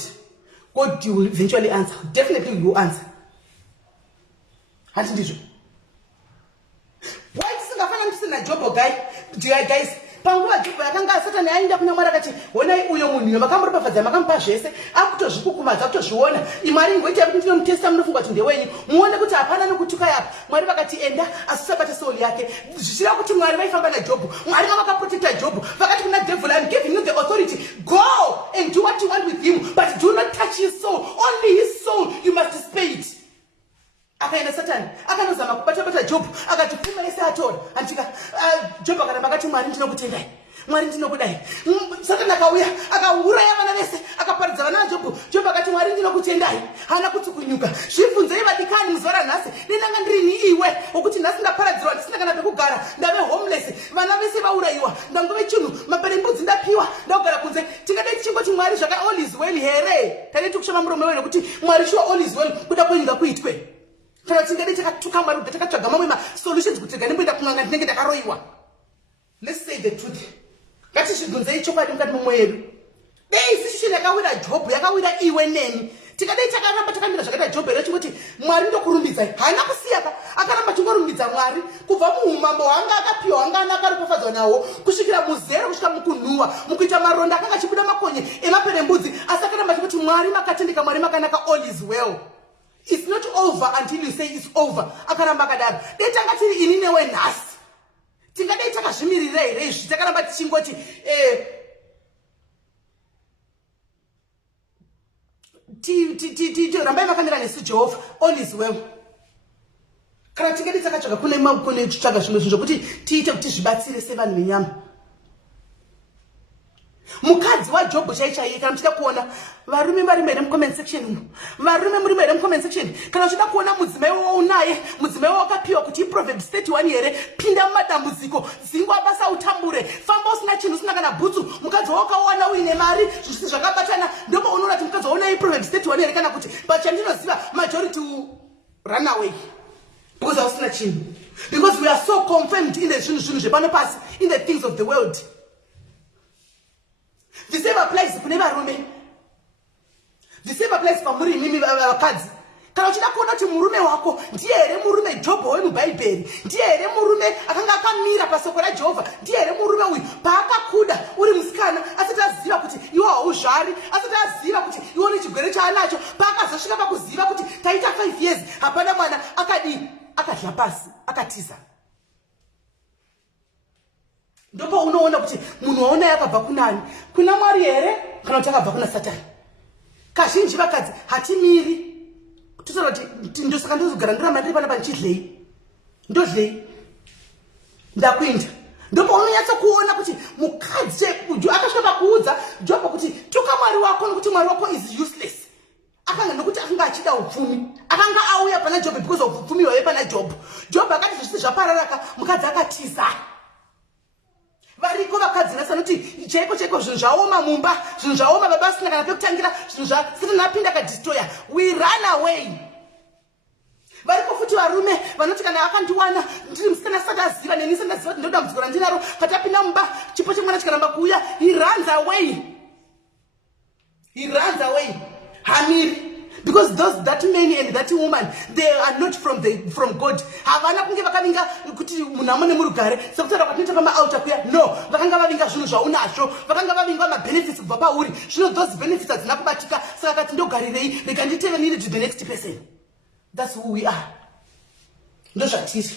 God will eventually answer. Definitely you will answer. Hati ndizvo. Why tisingafana ndisina Job guys? Panguva Job yakanga Satani ainda kuna Mwari akati, "Honai uyo munhu makamuripafadza makamupa zvese, akutozvikukumadza kutozviona. Imari ngoita kuti ndinomutesta munofunga kuti ndewenyu. Muone kuti hapana nokutuka yapa." Mwari vakati enda asisabata soul yake. Zvichira kuti Mwari vaifamba naJob. Mwari vakaprotecta Job. Vakati kuna devil, "I'm giving you the authority. Go and do what you want with him, but do not touch his soul. Only his soul you must spare it." Akaenda Satani akanozama kubata Job akati kumelese atora antika Job akaramba akati Mwari ndinokutendai, Mwari ndinokudai. Satani akauya akauraya vana vese akaparidza vana vaJob. Job akati Mwari ndinokutendai, hana kutsukunyuka. Zvibvunzei vadikani muzora nhasi, ndinanga ndirini iwe wokuti nhasi ndaparadzirwa ndisina kana pekugara, ndave homeless, vana vese vaurayiwa, ndangove chinhu, maperembudzi ndapiwa, ndakugara kunze. Tingadai tichingoti Mwari zvaka all is well here. Tadai kushama muromo wedu kuti Mwari sure all is well kuda kwenyu kuitwe. Kana tingade takatuka Mwari takatsvaga mamwe solutions kuti nganemboenda kun'anga ndinenge ndakaroyiwa. Let's say the truth. Ngatizvibvunzei chokwadi mukati momwoyo yedu. Dei situation yakawira Job yakawira iwe neni. Tikadai takaramba takamira zvakaita Job here chingoti Mwari ndokurumbidzai. Haana kusiyaka, akaramba chingorumbidza Mwari kubva muumambo hwanga akapiwa, hwanga akaropafadzwa nawo, kusvikira muzero, kusvika mukunhuhwa, mukuita maronda akanga achibuda makonye emaperembudzi, asi akaramba chingoti Mwari makatendeka, Mwari makanaka, all is well. It's not over until you say it's over. Akaramba kadaro. Dei tanga tiri ini newe nhasi. Tingadai takazvimirira here izvi takaramba tichingoti rambai makamira nesu Jehovah, all is well. Kana tingadai takatsvaga kune tsvaga zvimwe zvinhu zvokuti tiite kuti zvibatsire sevanhu venyama. Mukadzi waJob chaichaiye, kana muchida kuona varume vari mberi mucomment section umu, varume muri mberi mucomment section, kana uchida kuona mudzimai waunaye, mudzimai wakapiwa kuti Proverbs 31 here, pinda mumadambudziko, dzingwa basa utambure, famba usina chinhu, usina kana bhutsu, mukadzi wakaona uine mari, zvisi zvakabatana, ndomo unoona kuti mukadzi waunai Proverbs 31 here, kana kuti pachandinoziva majority run away because hausina chinhu, because we are so confirmed in the zvinhu zvepano pasi, in the things of the world. The same applies kune varume. The same applies pamuri mimi vakadzi. Kana uchida kuona kuti murume wako ndiye here murume Job wemubhaibheri, ndiye here murume akanga akamira pasoko raJehovha, ndiye here murume uyu paakakuda uri musikana asati aziva kuti iwe hauzvari, asati aziva kuti iwe une chigwere chaanacho, paakazosvika pakuziva kuti taita 5 years hapana mwana, akadii, akadya pasi, akatiza. Ndopa unoona kuti munhu waona yakabva kunani, kuna Mwari here kana kuti akabva kuna Satani. Kazhinji vakadzi hatimiri totaura kuti ndosaka ndozogara ndoramba ndiri panapa ndichidlei, ndodlei, ndakuinda. Ndopa unonyatsa kuona kuti mukadzi akasvika pakuudza Job kuti tuka Mwari wako nokuti Mwari wako is useless. Akanga nokuti akanga achida upfumi, akanga auya pana Job because of upfumi hwaive pana Job. Job akati zvisi zvapararaka, mukadzi akatiza. Variko vakadzi nasanoti chaiko zvinhu zvaoma mumba, zvinhu zvaoma baba asina kana pekutangira, zvinhu zvasati napinda kadestroyer, we run away. Variko futi varume vanoti kana akandiwana ndiri musikana asati aziva, neni isati ndaziva kuti ndodambudziko randinaro, katapinda mumba chipo chemwana chikaramba kuuya, he runs away. He runs away. Hamiri. Because that man and that woman, they are not from God. Havana kunge vakavinga kuti munhu ne murugare, sekutaura kuti nitapa ma-outa kuya. No, vakanga vavinga zvinhu zvaunazvo, vakanga vavinga ma-benefits kubva pauri. Zvino those benefits hadzina kubatika, saka kati ndogarirei, rega nditevenire to the next person. That's who we are. Ndozvatiri.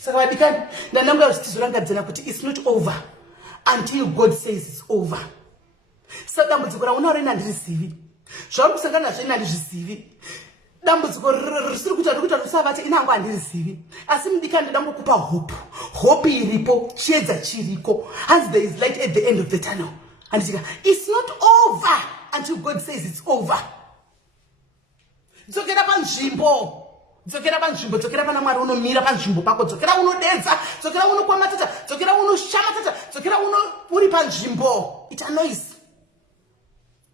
Saka vadikani, ndananga tichizorangadzana kuti it's not over until God says it's over. Saka dambudziko raunaro ina handirizivi. Zvauri kusangana nazvo ina handizvizivi. Dambudziko risiri kuita rikuita rusavati ina hangu handirizivi. Asi mudikani ndoda kukupa hope. Hope iripo, chiedza chiriko. As there is light at the end of the tunnel. Handitika, it's not over until God says it's over. Dzokera panzvimbo. dzokera panzvimbo, dzokera pana Mwari unomira panzvimbo pako, dzokera unodedza, dzokera unokwamatata, dzokera unoshamatata, dzokera uri panzvimbo. It annoys.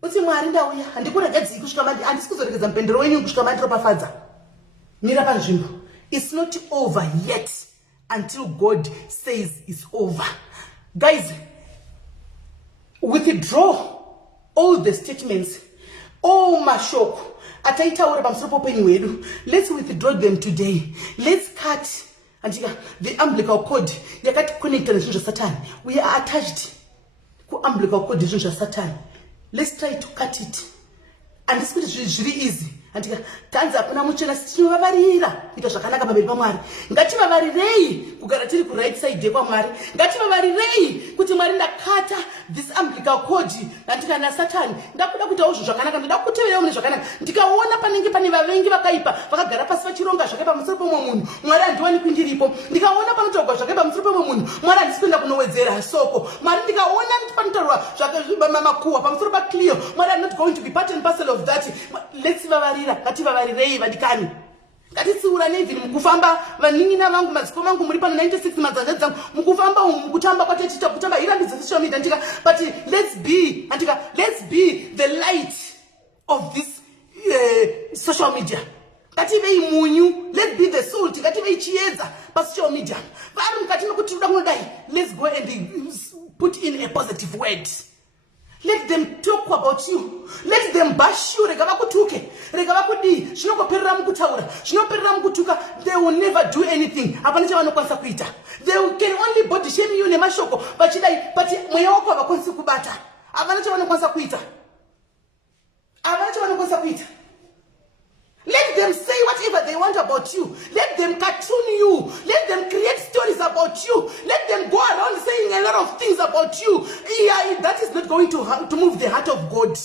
Uti Mwari ndauya, handikuregedzi kusvika handisi kuzoregedza mupendero wenyu kusvika mandiropafadza. Mira panzvimbo. It's not over yet until God says it's over. Guys, withdraw all the statements, all mashoko ataitaura pamusoro poupenyu hwedu. Let's withdraw them today. Let's cut the umbilical cord yakati connected nezvinhu zvaSatani. We are attached ku umbilical cord nezvinhu zvaSatani. Let's try to cut it. And this is really easy. Andika tanza kuna muchena tinovavarira kuita zvakanaka pamberi paMwari. Ngativavarirei kugara tiri ku right side yekwa Mwari. Ngativavarirei kuti Mwari ndakata this umbilical cord andika na Satani. Ndakuda kuitawo zvinhu zvakanaka, ndida kuteverawo munhu zvakanaka. Ndikaona panenge pane vavengi vakaipa vakagara pasi vachironga zvake pamusoro pomwe munhu. Mwari handiwani kwindiripo. Ndikaona panotaurwa zvake pamusoro pomwe munhu. Mwari handisi kuenda kunowedzera soko. Mwari ndikaona panotaurwa zvake makuhwa pamusoro paCleo. Mwari I'm not going to be part and parcel of that. Let's ngativavarirei vadikani. Ngatitsiuranei vhiri mukufamba vanin'ina vangu madziko vangu muri pano 96 madzanja dzangu mukufamba umu mukutamba kwatetiita kutamba irambidzo social media ndika but let's be the light of this social media. Ngativei munyu, let's be the salt, ngativei chiedza pa social media. Vari mukati mekuti toda kunodai, let's go and put in a positive word. Let them talk about you. Let them bash you. Rega vakutuke. Rega vakudi. Zvinokoperera mukutaura. Zvinoperera mukutuka. They will never do anything. Hapana chavanokwanisa kuita. They can only body shame you nemashoko. Vachidai, but mweya wako havakwanisi kubata. Hapana chavanokwanisa kuita. Hapana chavanokwanisa kuita. Let them say whatever they want about you. Let them cartoon you. Let them create stories about you. Let them go around saying a lot of things about you. Yeah, that is not going to move the heart of God.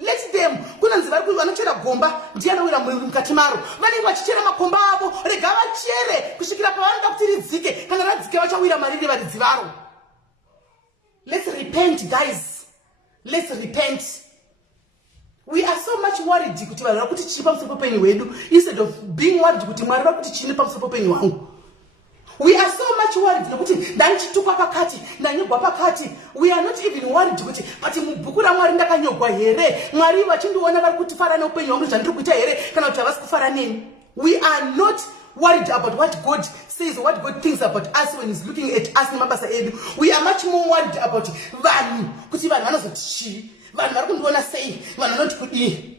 Let them. Kuna nzivari kuti vanochera gomba ndianowira mukati maro. Vanenge vachichera makomba avo. Rega vachere kusvikira pavanoda kuti ridzike. Kana radzike vachawira mariri varidzi varo. Let's repent, guys. Let's repent. We are so much worried kuti vanhu vakuti chii pamusoro poupenyu hwedu instead of being worried kuti Mwari vakuti chii pamusoro poupenyu hwangu. We are so much worried nokuti ndanichitukwa pakati ndanyogwa pakati. We are not even worried kuti but mubhuku raMwari ndakanyogwa here. Mwari vachindiona vari kutifara neupenyu hwangu zvandiri kuita here kana kuti havasi kufara neni. We are not worried about what God says or what God thinks about us when he's looking at us nemabasa edu. We are much more worried about vanhu kuti vanhu vanozoti chii. Vanhu vari kundiona sei, vanhu vanoti kudii.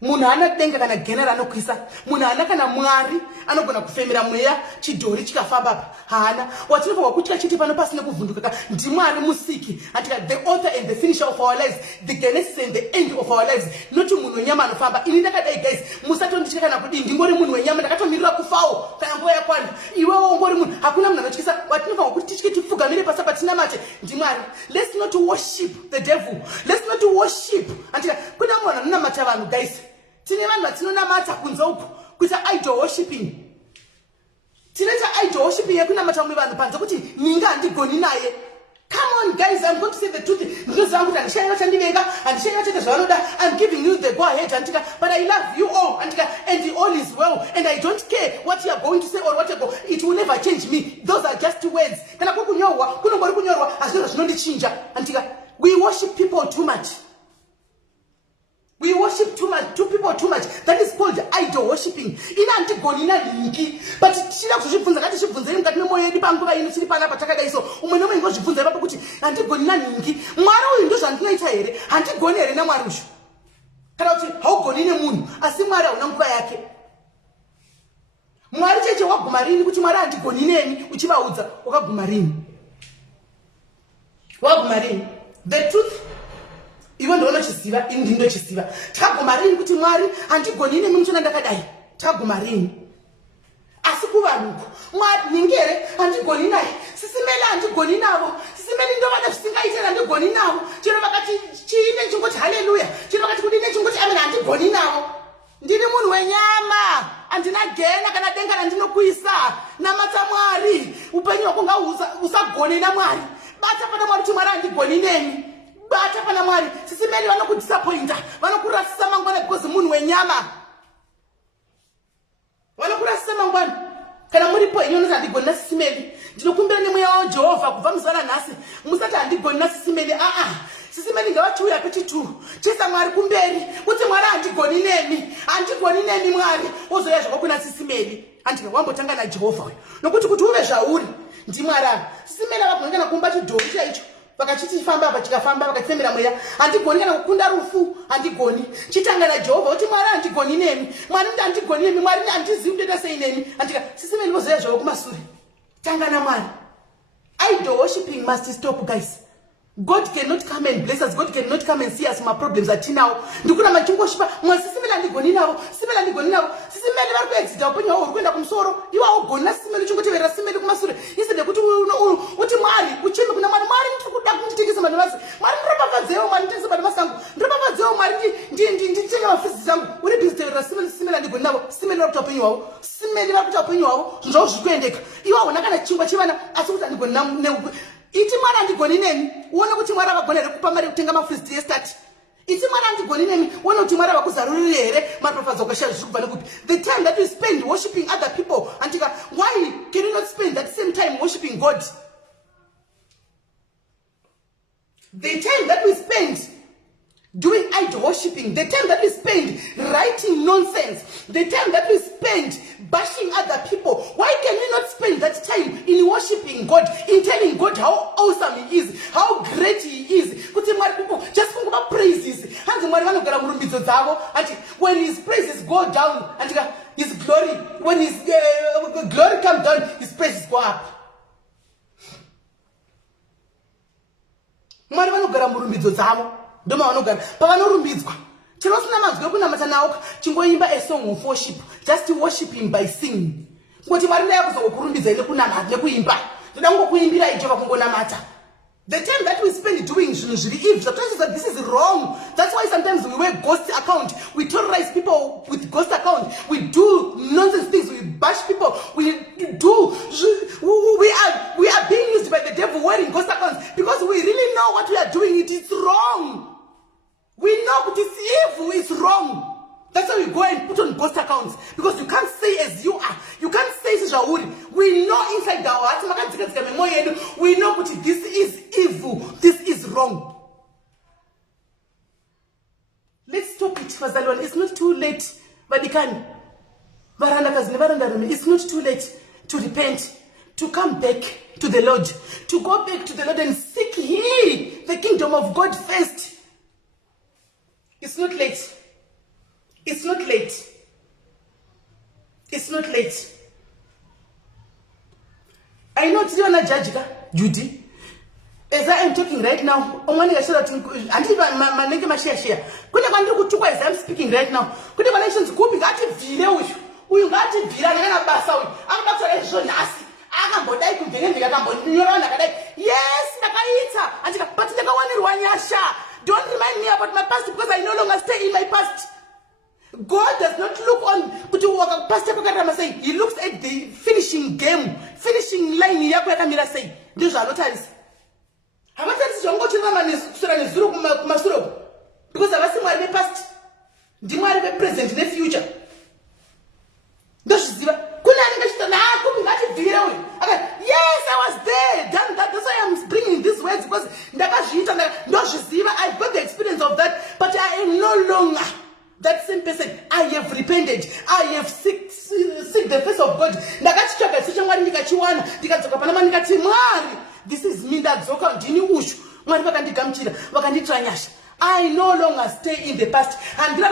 Munhu haana denga kana genera anokwisa. Munhu haana kana Mwari anogona kufemera mweya chidhori chikafamba apa. Haana. Watinofanirwa kuti chiti pano pasina kuvhunduka. NdiMwari musiki. Andika the author and the finisher of our lives, the genesis and the end of our lives. Not munhu wenyama anofamba. Ini ndakadai guys, musatonditya kana kudii. Ndingori munhu wenyama ndakatomirira kufawo kana nguva yakwana. Iwewo ungori munhu. Hakuna munhu anotyisa. Watinofanirwa kuti tityike tifugamire pasi apa tinamate NdiMwari. Let's not worship the devil. Let's not worship. Andika kuna munhu anonamata vanhu guys. Tine vanhu vatinonamata kunze uku kuita idol worshiping. Tinoita idol worshiping yekunamata vamwe vanhu panze kuti ninga handigoni naye. Come on guys, I'm going to say the truth. Ndinoziva kuti handishai vachandivenga, handishai vachaita zvavanoda. I'm giving you the go ahead andika, but I love you all andika, and all is well and I don't care what you are going to say or what you go. It will never change me. Those are just words. Kana kunyorwa, kunongori kunyorwa, hazvino zvinondichinja andika. We worship people too much. We worship too much, people too much. That is called idol worshiping. Ina antigoni na linki. But chida kuzvibvunza ngati zvibvunzei mukati memoyo yedu panguva ino tiri pana patakadai so. Umwe nomwe ngozvibvunza ipapo kuti antigoni na linki. Mwari uyu ndo zvandinoita here. Handigoni here naMwari uyu. Kana kuti haugoni nemunhu asi Mwari hauna nguva yake. Mwari cheche waguma rini kuti Mwari handigoni neni uchivaudza wakaguma rini. Waguma rini. The truth. Iwe ndo unochiziva, ini ndinochiziva. Takaguma rini kuti Mwari handigoni nemi muchona ndakadai. Takaguma rini. Asi kuvanhuko Mwari ningere handigoni naye. Sisimela handigoni navo. Sisimeli ndo vana zvisingaitira handigoni navo. Chero vakati chiine chingoti haleluya. Chero vakati kudine chingoti amen handigoni navo. Ndiri munhu wenyama. Andina gena kana denga randinokuisa. Namata Mwari. Upenyu hwako usagone naMwari. Bata pana Mwari kuti Mwari handigoni nemi. Bata pana Mwari. Sisimeli vanokudisappointa. Vanokurasisa mangwana because munhu wenyama. vanokurasisa mangwana kana muripo inyonozi handigoni nasisimeli ndinokumbira nemweya wajehovha kubva muzana nhasi musati handigoni nasisimeli sisimeli ngavachiuya pechitu chisa mwari kumberi kuti mwari handigoni nemi mwari ozoya zvako kuna sisimeli handika wambotanga najehovha uyo nokuti kuti uve zvauri ndimwari ava sisimeli avagoni kana kumba chidhori chaicho vakachitiifamba apa chikafamba vakatsemera mweya handigoni kana kukunda rufu handigoni chitanga najehovha kuti mwari handigoni nemi mwari ndi handigoni nemi mwari handizivi kutoita sei nemi handika sisimeli vozoya zvavo kumasure tanga namwari. Idol worshipping must stop, guys. God cannot come and bless us. God cannot come and see us my problems at now. Ndikuna machingo shipa mwasisimela ndigoni navo sisimeli vari kuexita upenyu hwavo huri kuenda kumusoro iwawo gona sisimeli chingotevera sisimeli kumasure iside kuti uti mwari ucheme kuna mwari ndiri kuda kunditekesa madhavasi mwari ndiropafadzewo mwari nditengese madhavasi angu ndiropafadzewo mwari nditenge mafisi angu uri bhizi teverera sisimeli ndigoni navo sisimeli vari kuita upenyu hwavo sisimeli vari kuita upenyu hwavo zvinhu zvavo zviri kuendeka iwawo nakana chingwa chevana asi kuti handigoni iti mwari handigoni nemi uone kuti mwari avagona here kupa mari kutenga mafristi estati iti mwari handigoni nemi uone kuti mwari avakuzaruriri here maropafadzo akashaya zviri kubva nekupi the time that we spend worshipping other people andika why can you not spend that same time worshipping God? The time that we spend doing idol worshipping, the time that we spend writing nonsense, the time that we spend bashing other people, why can we not spend that time in worshipping God, in telling God how awesome He is, how great He is? Just think about praises. When His praises go down, and His glory, when His glory comes down, His praises go up. Mwari vanogara murumbidzo dzavo ndoma vanogara pavanorumbidzwa tinosina manzwi ekunamata nawo chingoimba a song of worship, just worship Him by singing. Ngoti Mwari ndaya kuzokurumbidza nekunamata nekuimba ndoda kungokuimbira ijova kungonamata. The time that we spend doing zvinhu zviri evil, that this is wrong. That's why sometimes we wear ghost account, we terrorize people with ghost account, we do nonsense things, we bash people, we are being used by the devil wearing ghost accounts because we really know what we are doing. It is wrong. We know it is evil, it's wrong. That's why we go and put on ghost accounts, because you can't say as you are. You can't say Shishauri. We know inside our hearts, we know that this is evil, this is wrong. Let's stop it, Fazalwan. It's not too late. It's not too late to repent, to come back to the Lord, to go back to the Lord and seek the kingdom of God first. It's not late. It's not late. It's not late. I know today on a judge, Judy. As I am talking right now, I'm speaking right now. Don't remind me about my past because I no longer stay in my past. God does not look on He looks at the finishing game, finishing line. Because I was in my past, the present, the future. Yes, I was there, done that. That's why I'm bringing these words, because I've got the experience of that, but I am no longer that same person. I have repented. I have seek the face of God. This is me that I no longer stay in the past. And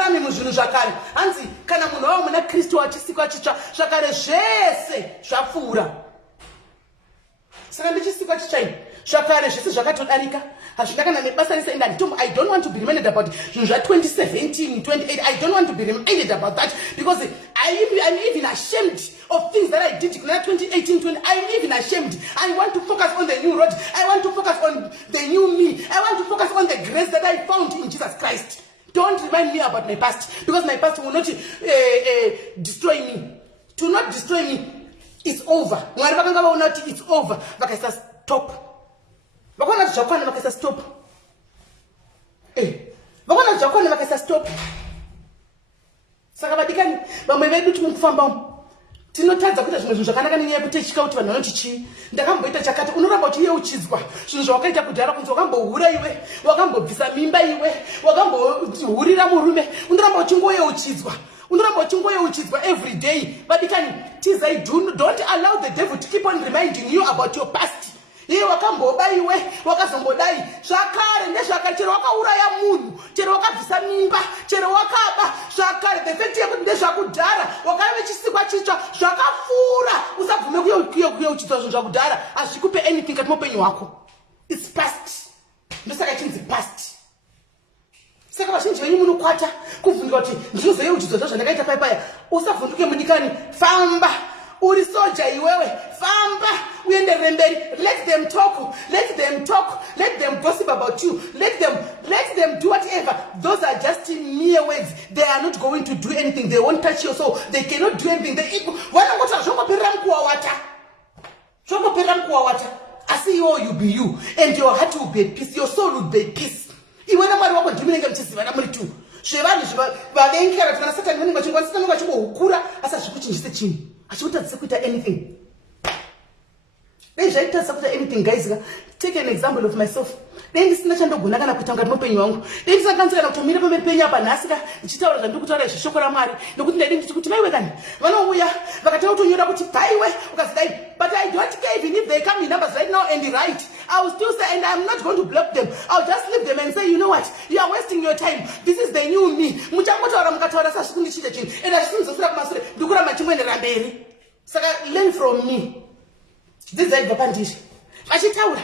Anzi, kana muno muna Kristo achisiko achicha shakare jese shafura. Saka ndichisiko achicha shakare jese zvakatodarika. Hazvinaka namebasa nese enda nditombo. I don't want to be reminded about 2017, 28. I don't want to be reminded about that, because I'm even ashamed of things that I did in 2018, 20. I'm even ashamed. I want to focus on the new road. I want to focus on the new me. I want to focus on the grace that I found in Jesus Christ. Don't remind me about my past, because my past will not destroy me. To not destroy me, it's over. It's over. Stop. Stop. Stop. Saka vadikani vamwe vedu timukufamba tinotadza kuita zvimwe zvinhu zvakanaka nenyaya yekuti tyika kuti vanhu vanoti chii ndakamboita chakati unoramba uchiyeuchidzwa zvinhu zvawakaita kudhara kunzi wakambohura iwe wakambobvisa mimba iwe wakambohurira murume unoramba uchingoyeuchidzwa every day vadikani tizai don't allow the devil to keep on reminding you about your past iye wakamboba iwe wakazombodai zvakare ndezvakare chero wakauraya munhu chero wakabvisa mimba chero wakaba zvakare the fact yekuti ndezvakudhara wakave chisikwa chitsva zvakapfuura usabvume kuyeuchidzwa zvinhu zvakudhara hazvikupe anything kati muupenyu hwako its past ndosaka chinzi past saka vazhinji venyu munokwata kuvhunduka kuti ndinozoyeuchidzwa zvandakaita paya usavhunduke mudikani famba uri soja iwewe famba uenderere mberi let them talk let them gossip about you let them do whatever those are just mere words they are not going to do anything they won't touch your soul they cannot do anything vanongoti zvongoperera mukuwawata asi iwo you be you and your heart will be at peace your soul will be at peace iwe namwari wako ndimunenge muchizivana muri tu zvevanhu vavengi kana kuti vanasatani vanenge vachingokura asi hazvikuchinjise chinhu hachikutadzisa kuita anything dai zvaitadzisa kuita anything guys take an example of myself dai ndisina chandogona kana kuita mukati moupenyu hwangu dai ndisakwanisa kana kutomira pamberi penyu apa nhasika ndichitaura zvandiri kutaura izvi shoko ramwari nokuti ndaidi nditi kuti vaiwe kani vanouya vakatanga kutonyora kuti bhaiwe ukazi dai but I don't care even if they come in numbers right now and write I will still say and I'm not going to block them I'll just leave them and say you know what you are wasting your time this is the new me muchangotaura mukataura sazvikundichita chinhu and hazvisinizosira kumasure ndikuramba chimboenderera mberi saka learn from me dzidzai pandiri vachitaura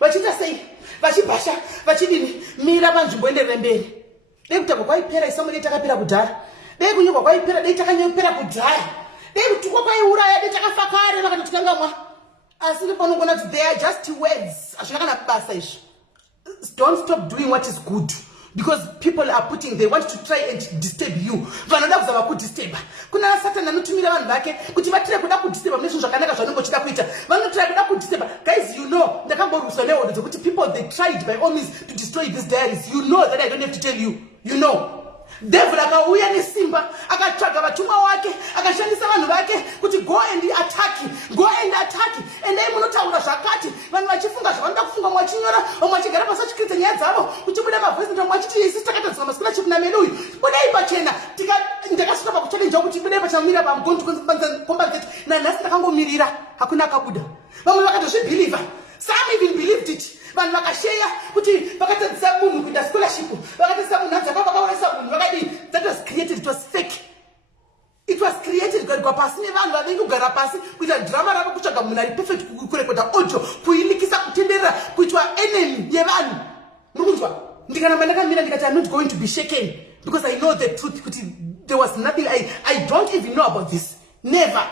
vachiita sei vachibhasha vachidini mira panzvimbo enderere mberi dai kutagwa kwaipera isambo dai takapera kudhara dai kunyurwa kwaipera dai takanyepera kudhara dai kutukwa kwaiuraya dai takafa kare vakati tikangamwa asi panogona kuti they are just words hazvina kana basa izvi don't stop doing what is good because people are they want to try and disturb you vanoda kuzama kudisturba kuna satani anotumira vanhu vake kuti vatire kuda kudisturba mune zvinhu zvakanaka zvanonge uchida kuita vanotira kuda kudisturba guys you know ndakamborwiswa nehodo dzokuti people they tried by all means to destroy these diaries you know that I don't have to tell you you know devil akauya nesimba akatsvaga vatumwa wake akashandisa vanhu vake kuti go and attack and dai munotaura zvakati vanhu vachifunga zvavanoda kufunga mwachinyora vamwe vachigara pasi vachikritsa nyaya dzavo uchibuda mavhoisi ndomwe vachiti isi takatadziswa masikula chipi namedu uyu budai pachena ndakasvika pakuchalenja kuti budai pachamira pamugonikombazeti nanhasi ndakangomirira hakuna akabuda vamwe vakatozvibhilivha some even believed it vanhu vakasheya kuti vakatadzisa munhu kuita scholarship vakatadzisa munhu adzaka vakaurayisa munhu vakadii that was created it was fake it was created kugarigwa pasi nevanhu vavengi kugara pasi kuita drama ravo kutsvaga munhu ari perfect kurekodha audio kuinikisa kutenderera kuitwa enemy yevanhu muri kunzwa ndikanamba ndakamira ndikati I'm not going to be shaken because I know the truth kuti there was nothing I don't even know about this never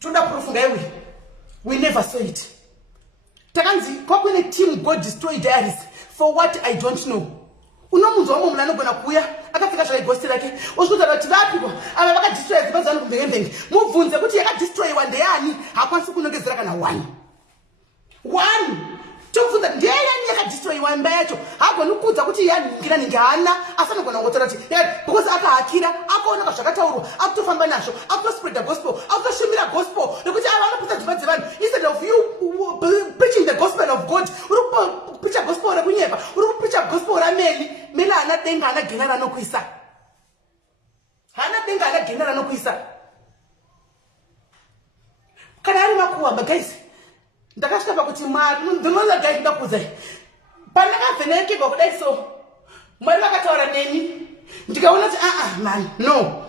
toda proof ngaiwe we never saw it takanzi kwakune team go destroy diaries for what I don't know unomunzwa wamwe munhu anogona kuuya akapfeka zvakaigosti rake osvikuta kuti vapikwa ava vakadistroya dzimba dzanu kumvengevenge mubvunze kuti yakadistroyiwa ndeyani haakwanisi kunongedzera kana one tomubvunza ndeyani yakadistroyiwa imba yacho haagoni kudza kuti yaningi haana asi anogona kungotaura kuti because akahakira akaoneka zvakataurwa akutofamba nazvo akutospreada gospel akutoshumira gospel nekuti ava vanoputsa dzimba dzevanhu instead of you preaching the gospel of God uri kupreacha gospel rekunyepa uri kupreacha gospel rameli haana denga haana gena ranokuisa kana ari makuhamba guys ndakasvika pakuti mwari ndinoona guys ndakuudzai pandakavhenekegwa kudai so mwari vakataura neni ndikaona kuti man no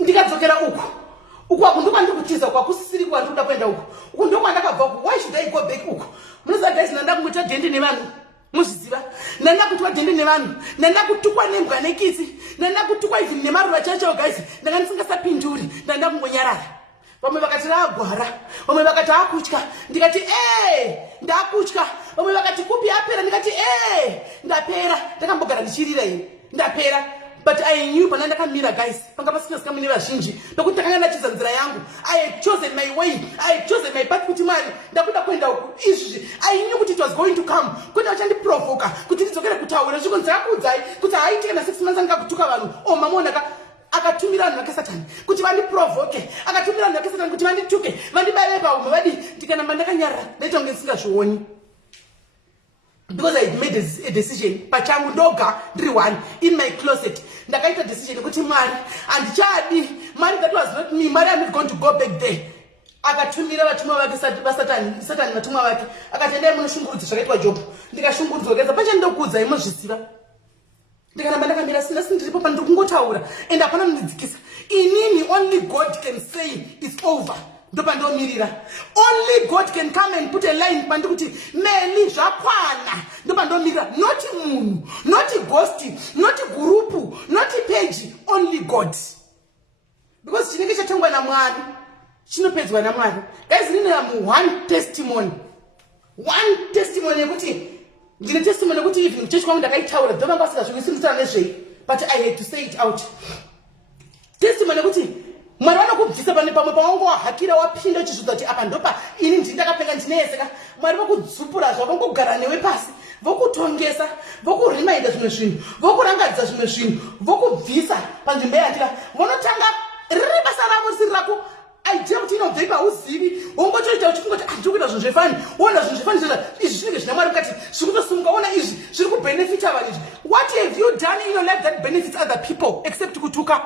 ndikadzokera uku aku ndokwandiri kutiza kwakusisiri kwandiri kuda kuenda uku ndokwandakabva uku why should I go back uku munoziva guys ndanda kungoita dhende nevanhu muzviziva ndanda kuitwa dhende nevanhu ndanda kutukwa nembwa nekisi ndanda kutukwa even nemaruva chacho guys ndanga ndisingasapinduri ndanda kungonyarara vamwe vakati ragwara vamwe vakati akutya ndikati ndakutya vamwe vakati kupi apera ndikati ndapera ndakambogara ndichirira ine ndapera but I knew pana ndakamira guys panga pasina sikamune vazhinji nokuti ndakanga ndachiza nzira yangu I had chosen my way I had chosen my path kuti mwari ndakuda kuenda uku izvi I knew kuti it was going to come kuti vachandiprovoka kuti ndidzokere kutaura zvikonzi ndakakuudzai kuti haiti kana 6 months andikakutuka vanhu mamonaka akatumira vanhu vake Satani kuti vandiprovoke, akatumira vanhu vake Satani kuti vandituke, vandibaye paumwe, vadi ndikanamba ndakanyarara ndaita kunge ndisingazvioni. Because I made a decision, pachangu ndoga ndiri one in my closet. Ndakaita decision kuti Mwari andichadi, Mwari that was not me, Mwari I'm not going to go back there. Akatumira vatumwa vake Satani vatumwa vake akatendea munoshungurudza zvakaitwa Job. Ndikashungurudzwa kaza pacha ndokudza imozvisiva. Ndikanamba ndakamira sina sindiripo pandiri kungotaura and hapana mundidzikisa. Inini only God can say it's over. Ndopandomirira. Only God can come and put a line pandikuti meli zvakwana. Ndopandomirira. Not munhu, not ghost, not group, not page, only God. Because chinenge chatongwa naMwari chinopedzwa naMwari. Guys, ndine one testimony. One testimony yekuti ndine testimony yekuti even church kwangu ndakaitaura ndoma basika zvinosindisa nezvei, but I had to say it out. Testimony yekuti Mwari vanokubvisa pane pamwe pawangu wahakira wapinda uchizvidza kuti apa ndopa ini ndindakapfeka ndineseka. Mwari vokudzupura zvavo, vongogara newe pasi, vokutongesa, vokureminder zvimwe zvinhu, vokurangadza zvimwe zvinhu, vokubvisa panzvimbo yandira. Vonotanga riri basa ravo risiri rako. Idea kuti inobva pauzivi, wongotoita uchikungoti ndiri kuita zvinhu zvefani, wona zvinhu zvefani izvi zvinenge zvina Mwari mukati, zviri kutosimuka, wona izvi zviri kubenefita vanhu izvi. What have you done in your life that benefits other people except kutuka?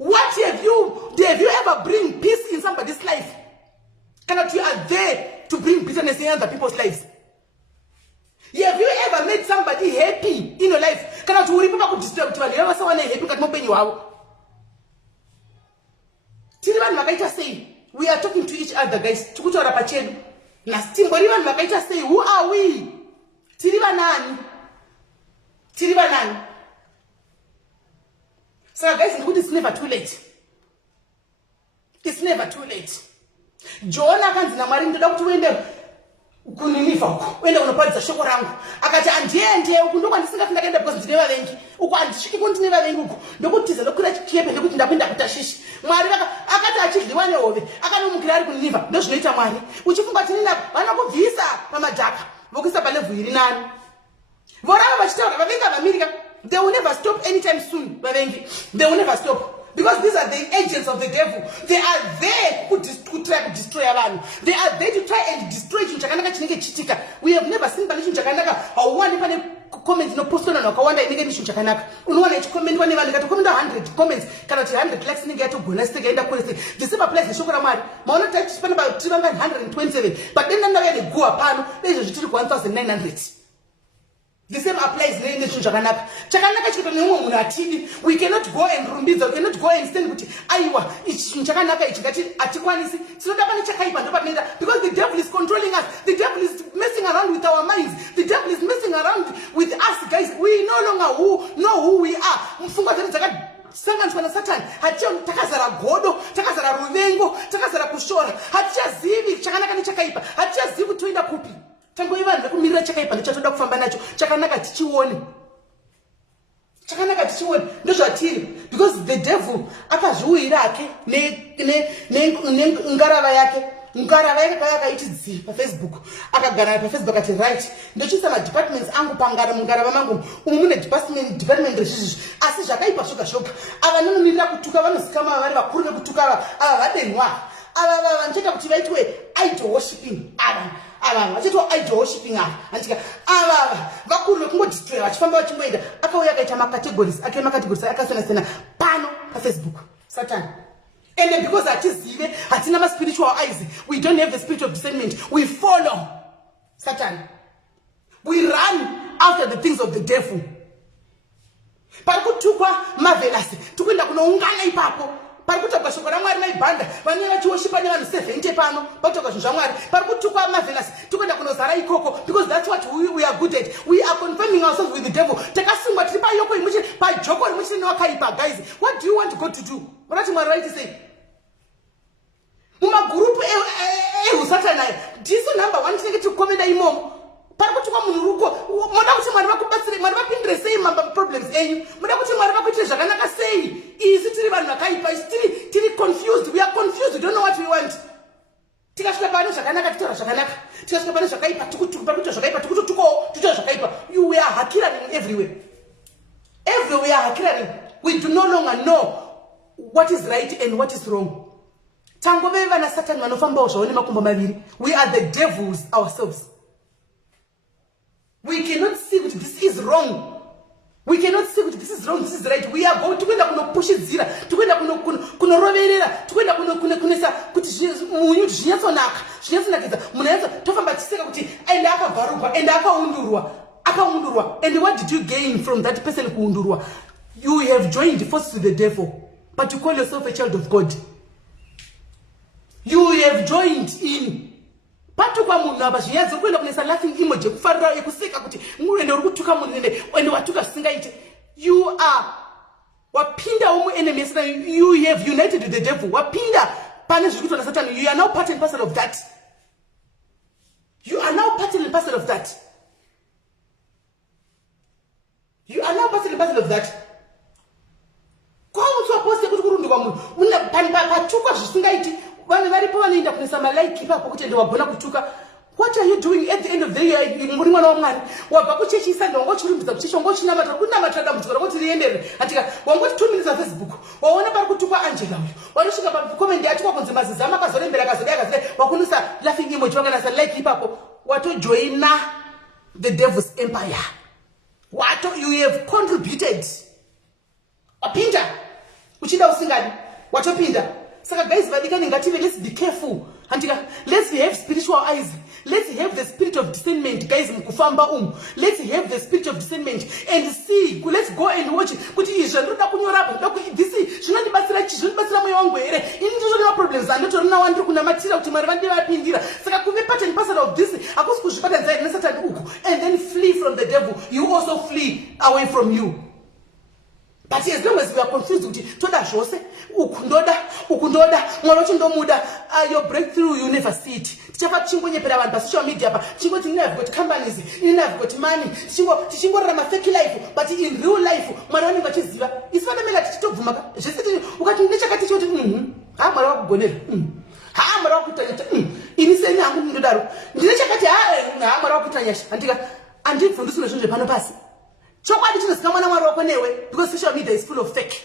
What have you ever bring peace in somebody's life? Cannot you are there to bring bitterness in other people's lives? Have you ever made somebody happy in your life? Cannot you remember to disturb to you ever someone happy kat mopenyu wavo? Tiri vanhu vakaita sei? We are talking to each other, guys. Tikutaura pachedu. Nasimbori vanhu vakaita sei? Who are we? Tiri vanani? Tiri vanani? So guys, it's never too late. It's never too late. Jonah akanzi naMwari ndoda kuti uende kuNinevha uko, uende kunoparidza shoko rangu. Akati andiende uko ndiko ndisingafuna kuenda because ndine vavengi. Uko andisviki kuti ndine vavengi uko. Ndokutiza ndokwira chikepe ndikuti ndakwenda kuTashishi. Mwari akati achidliwa nehove, akanomukira ari kuNinevha. Ndozvinoita Mwari. Uchifunga kuti nina vanokubvisa pamadhaka, vokuisa palevhu iri nani. Vorava vachitaura vavengi vamirika. They will never stop anytime soon, vavengi. They will never stop. Because these are the agents of the devil. They are there to try to destroy abantu. They are there to try and destroy chinhu chakanaka chinenge chitika. We have never seen pane chinhu chakanaka. Hauwani pane comments inopostwa navanhu vakawanda inenge ine chinhu chakanaka. Unowana ichikomendwa nevanhu ikatokomenda 100 comments kana kuti 100 likes inenge yatogona sitikaenda kure sei. This applies neshoko raMwari. Maona kuti pane tiri vanga 127. But then ndauya neguwa pano bezvo zvitiri ku 1900. The same applies nezvinhu zvakanaka. Chakanaka chikuita neumwe munhu atidi. We cannot go and rumbidza, we cannot go and stand kuti aiwa ichi chinhu chakanaka ichi ngati atikwanisi. Tinoda pane chakaipa ndo patinoenda because the devil is controlling us. The devil is messing around with our minds. The devil is messing around with us, guys. We no longer know who we are. Mfunga dzedu dzakasanganiswa naSatani. Hatichazivi takazara godo, takazara ruvengo, takazara kushora. Hatichazivi chakanaka nechakaipa. Hatichazivi kuti toenda kupi. Tangoiva ndakumirira chakaipa ndichatoda kufamba nacho. Chakanaka tichione. Chakanaka tichione. Ndozvatiri. Because the devil akazviuyira ake ngarava yake. Ngarava yake akaitidzi paFacebook. Akagara paFacebook ati right. Ndochisa madepartments angu mungarava mangu. Mune department rezvizvi. Asi zvakaipa shoka. Ava vanomirira kutuka vanosikama vari vakuru vekutuka ava vadenwa. Ava vancheka kuti vaitwe idol worshiping. Ava vachitwa idol worshiping antika ava vakuru vekungodistroya vachifamba vachimboenda. Akauya akaita macategories akasiyana pano paFacebook. Satan. And then because hatizive hatina ma-spiritual eyes, we don't have the spirit of discernment. We follow Satan. We run after the things of the devil. Parikutukwa marvelous. Tukwenda kunoungana ipapo. Parikutukwa shoko raMwari maibhanda. Vamwe vachiwoshipa nevanhu 70 pano. Pakutukwa zvinhu zvaMwari. Parikutukwa marvelous. Tukwenda kunozara ikoko because that's what we are good at. We are confirming ourselves with the devil. Takasungwa tiri payoko imuchi pajoko rimuchi newakaipa, guys. What do you want God to do? What did Mwari write say? Mumagurupu ehusatana ndiso number 1 tinenge tikukomenda imomo. Parikutukwa munhu ruko. Moda kuti Mwari vakubatsire, Mwari vapindire sei problems enyu. Moda kuti Mwari vakuitire zvakanaka sei. Isi tiri vanhu vakaipa, tiri confused. We are confused. We don't know what we want. Tikasvika pane zvakanaka titora zvakanaka. Tikasvika pane zvakaipa tikuita zvakaipa tikutotukawo titora zvakaipa. We are hackering everywhere. Everywhere hackering. we do no longer know what is right and what is wrong. Tangoveva na Satan vanofamba zvavo nemakumbo maviri. We are the devils ourselves. We cannot see that this is wrong. We cannot see that this is wrong, this is right. We are going to pushidzira, tokwenda kunoroverera, tokwenda kunesa kuti munyu zvinyatsonaka, zvinyatsonakidza. Munhu tofamba tiseka kuti ende akabvaruka, ende akaundurwa. And what did you gain from that person kuundurwa? You have joined forces with the devil, but you call yourself a child of God. You have joined in. Patuka munhu apa zvinyadzi kuenda kunesa laughing emoji kufarira yekuseka kuti ende uri kutuka munhu ende watuka zvisingaiti. You are wapinda umwe enemy yesina. You have united with the devil. Wapinda pane zviri kuitwa naSatan. You are now part and parcel of that. You are now part and parcel of that. You are now part and parcel of that. Kwa mtu aposte kuti kurundwa munhu una patukwa zvisingaiti. What are you doing at the end of the year? The devil's empire. What you have contributed? Apinda. Uchida usingani. Wachopinda. Saka guys, let's be careful. Let's have spiritual eyes. Let's have the spirit of discernment, guys. Let's have the spirit of discernment and see. Let's go and watch it. This is problems. I'm not part and parcel of this. And then flee from the devil. You also flee away from you. But as long as we are confused with it, your breakthrough, you never see it. Social media, I've got companies, I've got money, fake life, but in real life, it's not because social media is full of fake.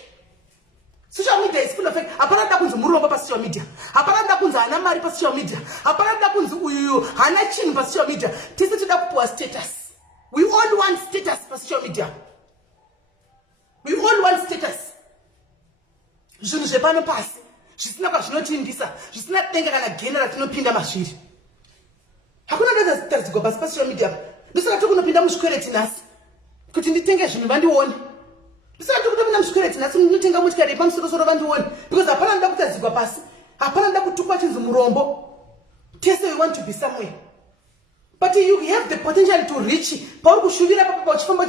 Social media is full of fake. Aparanda kunzu muromba pa social media. Aparanda kunzu ana mari pa social media. Aparanda kunzu uyu hana chini pa social media. Tisi tuda kupuwa status. We all want status pa social media. We all want status. Zvinhu zvepano pasi. Zvisina kwazvinotimbisa. Zvisina tenga kana genera tinopinda mashiri. Hakuna ndoda dzitadzigwa pa social media. Ndisaka tokunopinda muzvikwereti nasi. Kuti nditenge zvinhu vandione. Ndisaka tokutopinda muzvikwereti nasi ndinotenga motikari pamusoro vandione. Because hapana ndoda kutadzigwa pasi. Hapana ndoda kutukwa chinzi murombo. Tese we want to be somewhere. But you have the potential to reach. Paul kushuvira papa uchifamba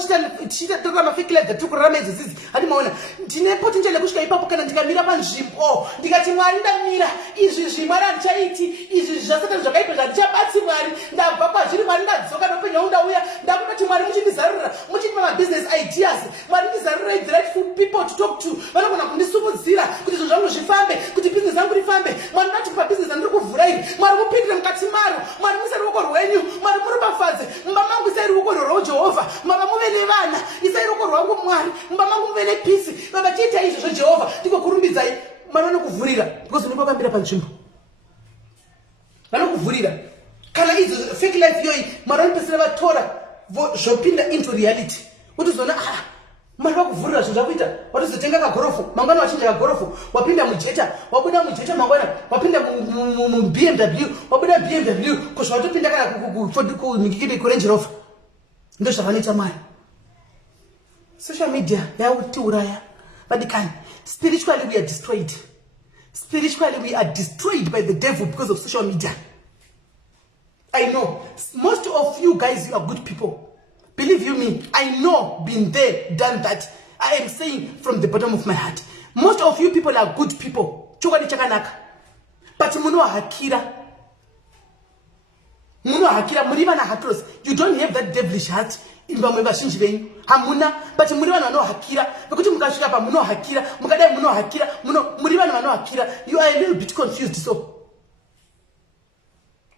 chita toka mafake life that tukurama izizi. Hadi maona ndine potential yekusvika ipapo kana ndikamira panzvimbo ndikati Mwari ndamira izvi zvimwari andichaiti izvi zvasata zvakaipa zvandichabatsi Mwari ndabva kwazviri Mwari ndadzoka nopenya undauya ndakutoti Mwari muchindizarurira muchitipa mabusiness ideas Mwari ndizarurira the rightful people to talk to vanogona kundisumudzira kuti zvinhu zvangu zvifambe kuti business yangu rifambe Mwari ndatipa business andiri kuvhura iri Mwari mupindire mukati maro Mwari muise ruoko rwenyu Mwari muripafadze mumba mangu isai ruoko rwaJehovha mama muve nevana isai ruoko rwangu Mwari mumba mangu muve nepeace baba chiita izvozvo Jehovha ndikokurumbidzai Mwari vanokuvhurira because unopambira panzvimbo vanokuvhurira kana izvo fake life iyoyi Mwari vanopedzisira vatora zvopinda into reality utizona Mwari vakuvhurira zvinhu zvakuita watozotenga kagorofu mangwana wachinja kagorofu wapinda mujeta wabuda mujeta mangwana wapinda BMW wabuda BMW kusva watopinda kana kuRange Rover ndo zvavanoita Mwari. Social media yautiuraya vadikani. Spiritually we are destroyed. Spiritually we are destroyed by the devil because of social media. I know most of you guys, you are good people. Believe you me, I know, been there, done that. I am saying from the bottom of my heart. Most of you people are good people. Chokani chakanaka. But muno hakira. Muno hakira, muriva na hatros. You don't have that devilish heart. Imba shinji venyu. Hamuna, but muriva na no hakira. Because mukashika pa muno hakira. Mukadai muno hakira. Muriva na no hakira. You are a little bit confused, so.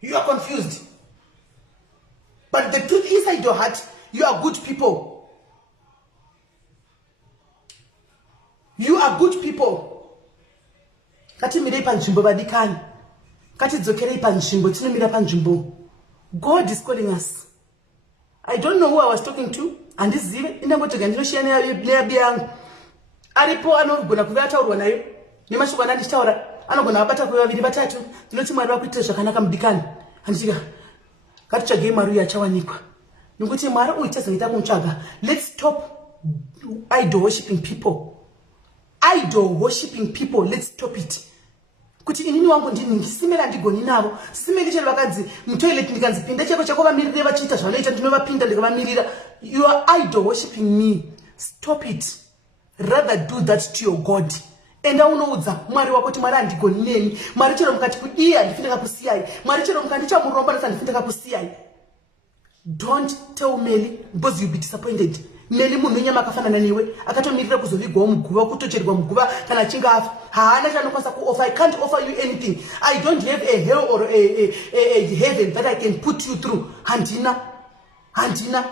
You are confused. But the truth inside your heart, you are good people. You are good people. Ngatimirei panzvimbo vadikani. Ngatidzokerei panzvimbo, tinomira panzvimbo. God is calling us. I don't know who I was talking to. Handizive, indangotoga ndinoshiya neyabi yangu. Aripo anogona kuve ataurwa nayo. Nemashoko ananditaura, anogona abata kuve vaviri vatatu. Ndinoti Mwari vakuitira zvakanaka mudikani. Handichika, ngatitsvagei Mwari uyu achawanikwa. Nokuti Mwari uyu tichazoita kumutsvaga. Let's stop idol worshipping people. Idol worshipping people, let's stop it. Kuti inini wangu ndini ndisimela ndigoni navo. Simeli chero vakadzi mutoilet ndikanzipinda cheko chako vamirire vachiita zvanoita ndinovapinda ndikavamirira. You are idol worshipping me. Stop it. Rather do that to your God. Enda unoudza Mwari wako kuti Mwari handigoni nemi. Mwari chero mukati kudiya ndifindika kusiyai. Mwari chero mukati chamuromba ndasa ndifindika kusiyai. Don't tell Meli because you'll be disappointed. Meli munhu wenyama akafanana newe akatomirira kuzovigwawo muguva kutocherwa muguva kana achinge afa haana chanokwanisa kuoffer. I can't offer you anything. I don't have a hell or a heaven that I can put you through. Handina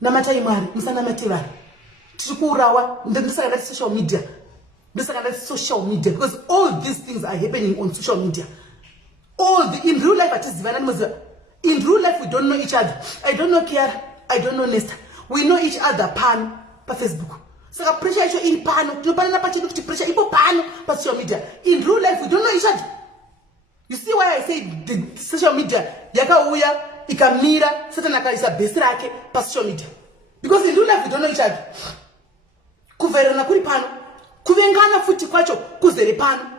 namatai Mwari musanamate vanhu. Tiri kuurawa ndisakandati social media. Social media because all these things are happening on social media. In real life atizivana. In real life we don't know each other. I don't know Kiara. I don't know Nesta. We know each other pan pa Facebook. Saka pressure icho iri pano. Tinopana pachedu kuti pressure ipo pano pa social media. In real life we don't know each other. You see why I say the social media yakauya ikamira Satan akaisa base rake pa social media. Because in real life we don't know each other. Kuverana kuri pano. Kuvengana futi kwacho kuzere pano.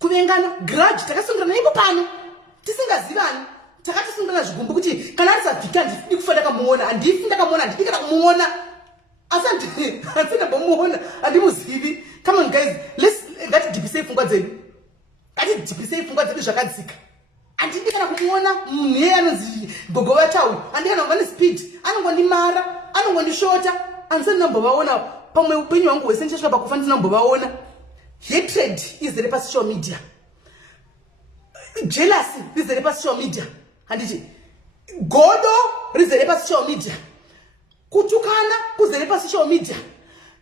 Kuvengana grudge takasungana ipo pano. Tisingazivani. Takatisungana zvigumbu kuti kana arisabvika ndifuni kufa ndakamuona handifi ndakamuona handidi kana kumuona asindambomuona handimuzivi. Come on guys, ngatidhibhisei pfungwa dzedu. Ngatidhibhisei pfungwa dzedu zvakadzika. Handidi kana kumuona munhu iyeye anonzi Gogova Tawi. Handidi kana kuva nespeed. Anongondimara, anongondishota. Handisati ndambovaona pamwe upenyu hwangu hwese ndichasvika pakufa ndinambovaona. Hatred izere pasocial media. Jealousy rizere pasocial media. Handiti godo rizere pasocial media. Kutukana kuzere pasocial media.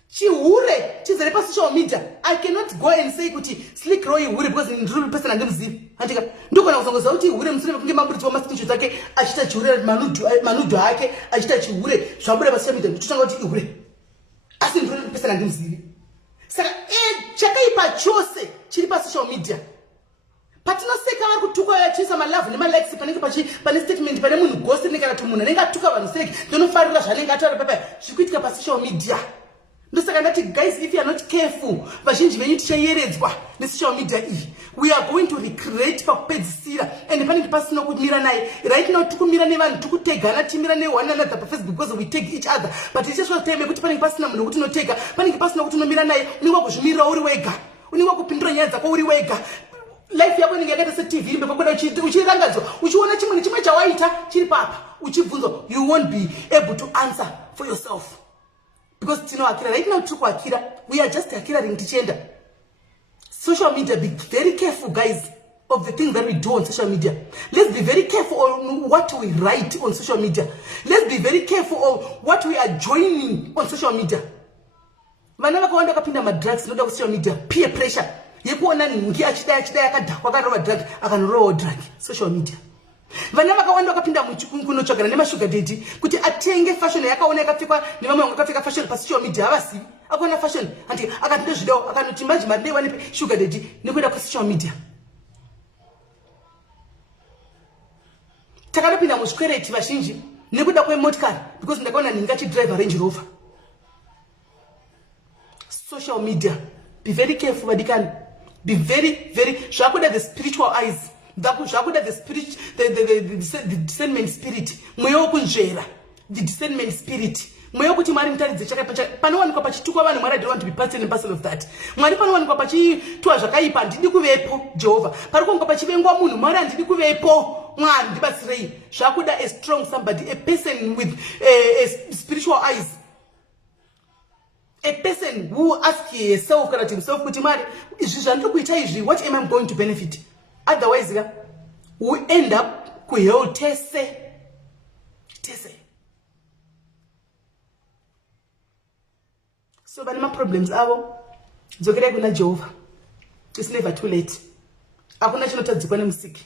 Chihure chizere pasocial media. I cannot go and say kuti Slick Roy hure because in real person andimzivi. Handika ndokona kuzongoza kuti hure musire kunge mamburitsi wa screenshot ake achita chihure manudu ake achita chihure zvabuda pasocial media nditotanga kuti hure. Asi in real person andimzivi. Saka chakaipa chose chiri pasocial media. Patinoseka vari kutuka yachisa malavu nemalikes pane statement pane munhu ghost nekana kuti munhu anenge atuka vanhu seki ndinofarira zvanenge ataura papa zvikuitika pasocial media. Ndosaka ndati guys, if you are not careful vazhinji venyu tichayeredzwa nesocial media iyi. We are going to recreate pakupedzisira and panenge pasina kumira naye. Right now tikumira nevanhu tikutegana timira one another pafacebook because we take each other, but ichasvika time yekuti panenge pasina munhu wekuti unotega, panenge pasina kuti unomira naye, unenge wakuzvimirira uri wega, unenge wakupindura nyaya dzako uri wega. Life yako inenge yakaita se-TV imbe pakuda uchirangadzwa uchiona chimwe chawaita chiri papa uchibvunzwa, you won't be able to answer for yourself because tinoakira right now tiri kuakira, we are just akiring tichienda. Social media, be very careful guys of the things that we do on social media. Let's be very careful on what we write on social media. Let's be very careful of what we are joining on social media. Vana vakawanda vakapinda madrugs noda ku social media, peer pressure yekuona ningi achida yakadhakwa akarova drug akanorowa drug social media. Vana vakawanda vakapinda kunotsvagana nemashuga daddy kuti atenge fashion yakaona yakapfekwa nevamwe vakapfeka fashion pa social media havasivi. Akaona fashion anti akati ndozvidawo akanoti manje madei wanepe sugar daddy nekuenda pa social media. Takanopinda muzvikwereti vazhinji nekuda kwemotikari because ndakaona ningi achidrive Range Rover. Social media, be very careful vadikani. Be very, very. Zvakuda the spiritual eyes. Zvakuda the discernment spirit. Mweyo kunjera. The discernment spirit. Mweyo kuti Mwari mutaridze chakaipa. Panowanikwa pachitukwa vanhu Mwari, I don't want to be part and parcel of that. Mwari panowanikwa pachiitwa zvakaipa handidi kuvepo Jehovah. Parikuwanikwa pachivengwa munhu Mwari handidi kuvepo. Mwari ndibatsirei. Zvakuda a strong somebody, a person with a spiritual eyes. A person who asks himself kana himself kuti Mwari izvi zvandiri kuita izvi, what am I going to benefit? Otherwise we end up kuhell tese. So vane maproblems avo dzokerai kuna Jehovah. It's never too late. Hakuna chinotadzikwa nemusiki.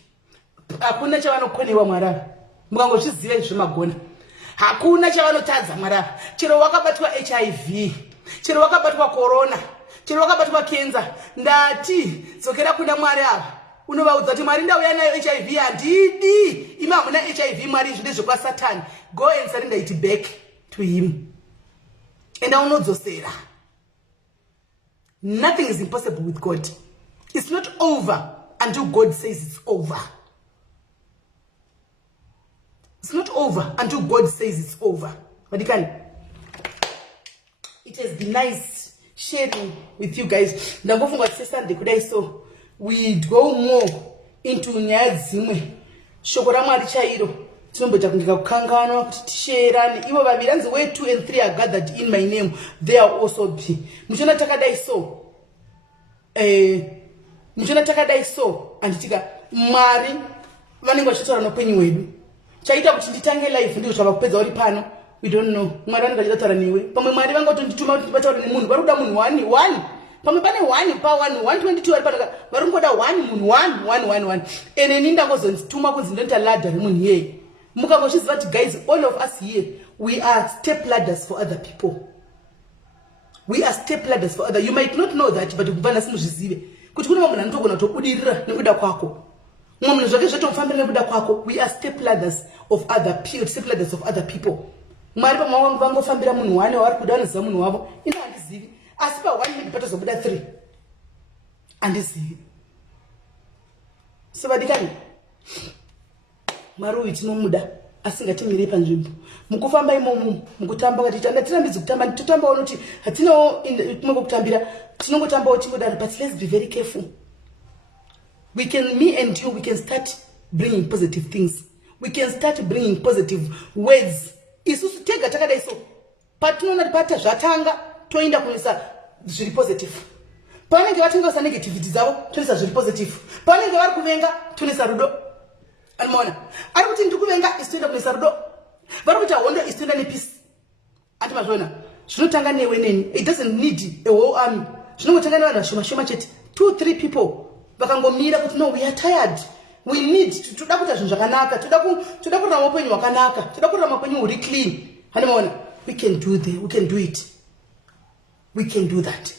Hakuna chavanokoniwa Mwari ava. Mukangozviziva izvo magona. Hakuna chavanotadza Mwari ava. Chero wakabatwa HIV, chero wakabatwa corona, chero wakabatwa cancer, ndati dzokera kuna Mwari ava. Unovaudza kuti Mwari ndauya nayo HIV handidi. Imi hamuna HIV, Mwari izvi ndezvekwa Satani. Go and surrender it back to him. And unodzosera. Nothing is impossible with God. It's not over until God says it's over. It's not over until God says it's over. It has been nice sharing with you guys. So we go more into nyaya dzimwe. Shoko raMwari chairo. Tinomboita kundika kukanganwa kuti tisherane. Ivo vaviri anzi where 2 and 3 are gathered in my name, there will also be. Muchona takadai so. Muchona takadai so. Anditika Mwari vanenge vachitaura noupenyu hwedu. Chaita kuti nditange life ndizvo zvava kupedza uri pano. We don't know. Mwari vanenge vachitaura newe. Pamwe Mwari vangotondituma kuti vataure nemunhu. Vari kuda munhu 1. Pamwe pane 1 pa 122 vari pano. Vari kungoda 1 munhu 1. Ene ini ndangozondituma kunzi ndoita ladder remunhu iyeye. Mukangozviziva kuti guys, all of us here, we are step ladders for other people. We are step ladders for other. You might not know that, but kubva nasi muzvizive kuti kune munhu anotogona kutobudirira nekuda kwako. Mumwe munhu zvake zvatofambira nekuda kwako. We are step ladders of other people, step ladders of other people. Mwari pamwe vangofambira munhu 1 wavari kuda vanoziva munhu wavo. Ino handizivi. Asi pa 1 maybe patozobuda 3. Handizivi. So vadikani, Mwari uyu tinomuda asingatimiri panzvimbo. Mukufamba imomo, mukutamba kuti tirambidzwe kutamba, totambawo noti hatinawo tinongokutambira, tinongotambawo tingodaro, but let's be very careful. We can, me and you, we can start bringing positive things. We can start bringing positive words. Isusu tega takadai so. Patinoona pata zvatanga toenda kunisa zviri positive. Pavanenge vatanga kusa negativity dzavo tonisa zviri positive. Pavanenge vari kuvenga tonisa rudo. Alimona. Ari kuti ndikuvenga isitoenda kunisa rudo. Vari kuita hondo isitoenda nepeace. Ati mazvona. Zvinotanga newe neni. It doesn't need a whole army. Zvinongotanga nevanhu vashoma chete. 2-3 people vakangomira kuti no, we are tired. We need toda kuita zvinhu zvakanaka. Toda kurarama upenyu hwakanaka. Toda kurarama upenyu huri clean. Alimona. We can do it. We can do that.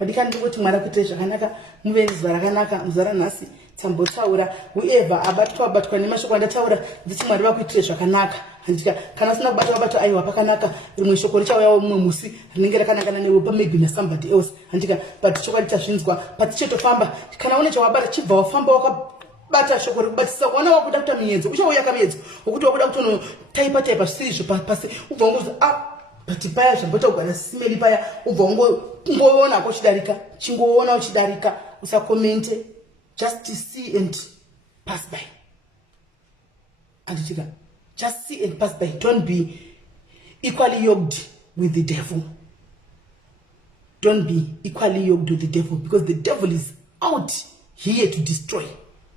Vadikani ndikuti Mwari akuitire zvakanaka, muve nezuva rakanaka, zuva ranhasi tambotaura whoever abatwa nemashoko andataura nditi Mwari vakuitire zvakanaka. Handika kana usina kubata aiwa pakanaka, rimwe shoko richauyawo mumwe musi rinenge rakanangana newe maybe na somebody else. Handika but chokwadi tazvinzwa patichitofamba kana une chawabata chibva wafamba wakabata shoko rekubatisa wana wakuda kuita mienzo uchauya kamiedzo wokuti wakuda kutotaipa zvisizvo pasi ubva ungozi but paya zvambota kugara simeli paya ubva ungoona uchidarika chingoona uchidarika usakomente, just see and pass by. Anditika just see and pass by. Don't be equally yoked with the devil. Don't be equally yoked with the devil, because the devil is out here to destroy.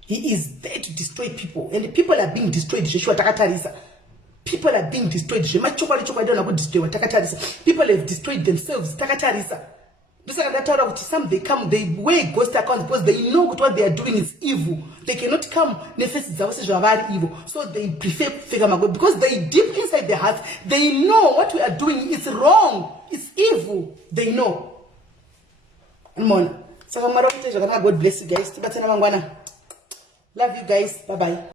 He is there to destroy people, and the people are being destroyed. People are being destroyed. People have destroyed themselves. Some they come, they wear ghost accounts because they know what they are doing is evil. They cannot come evil. So they prefer figure God because they deep inside their hearts, they know what we are doing is wrong. It's evil. They know. God bless you guys. Love you guys. Bye bye.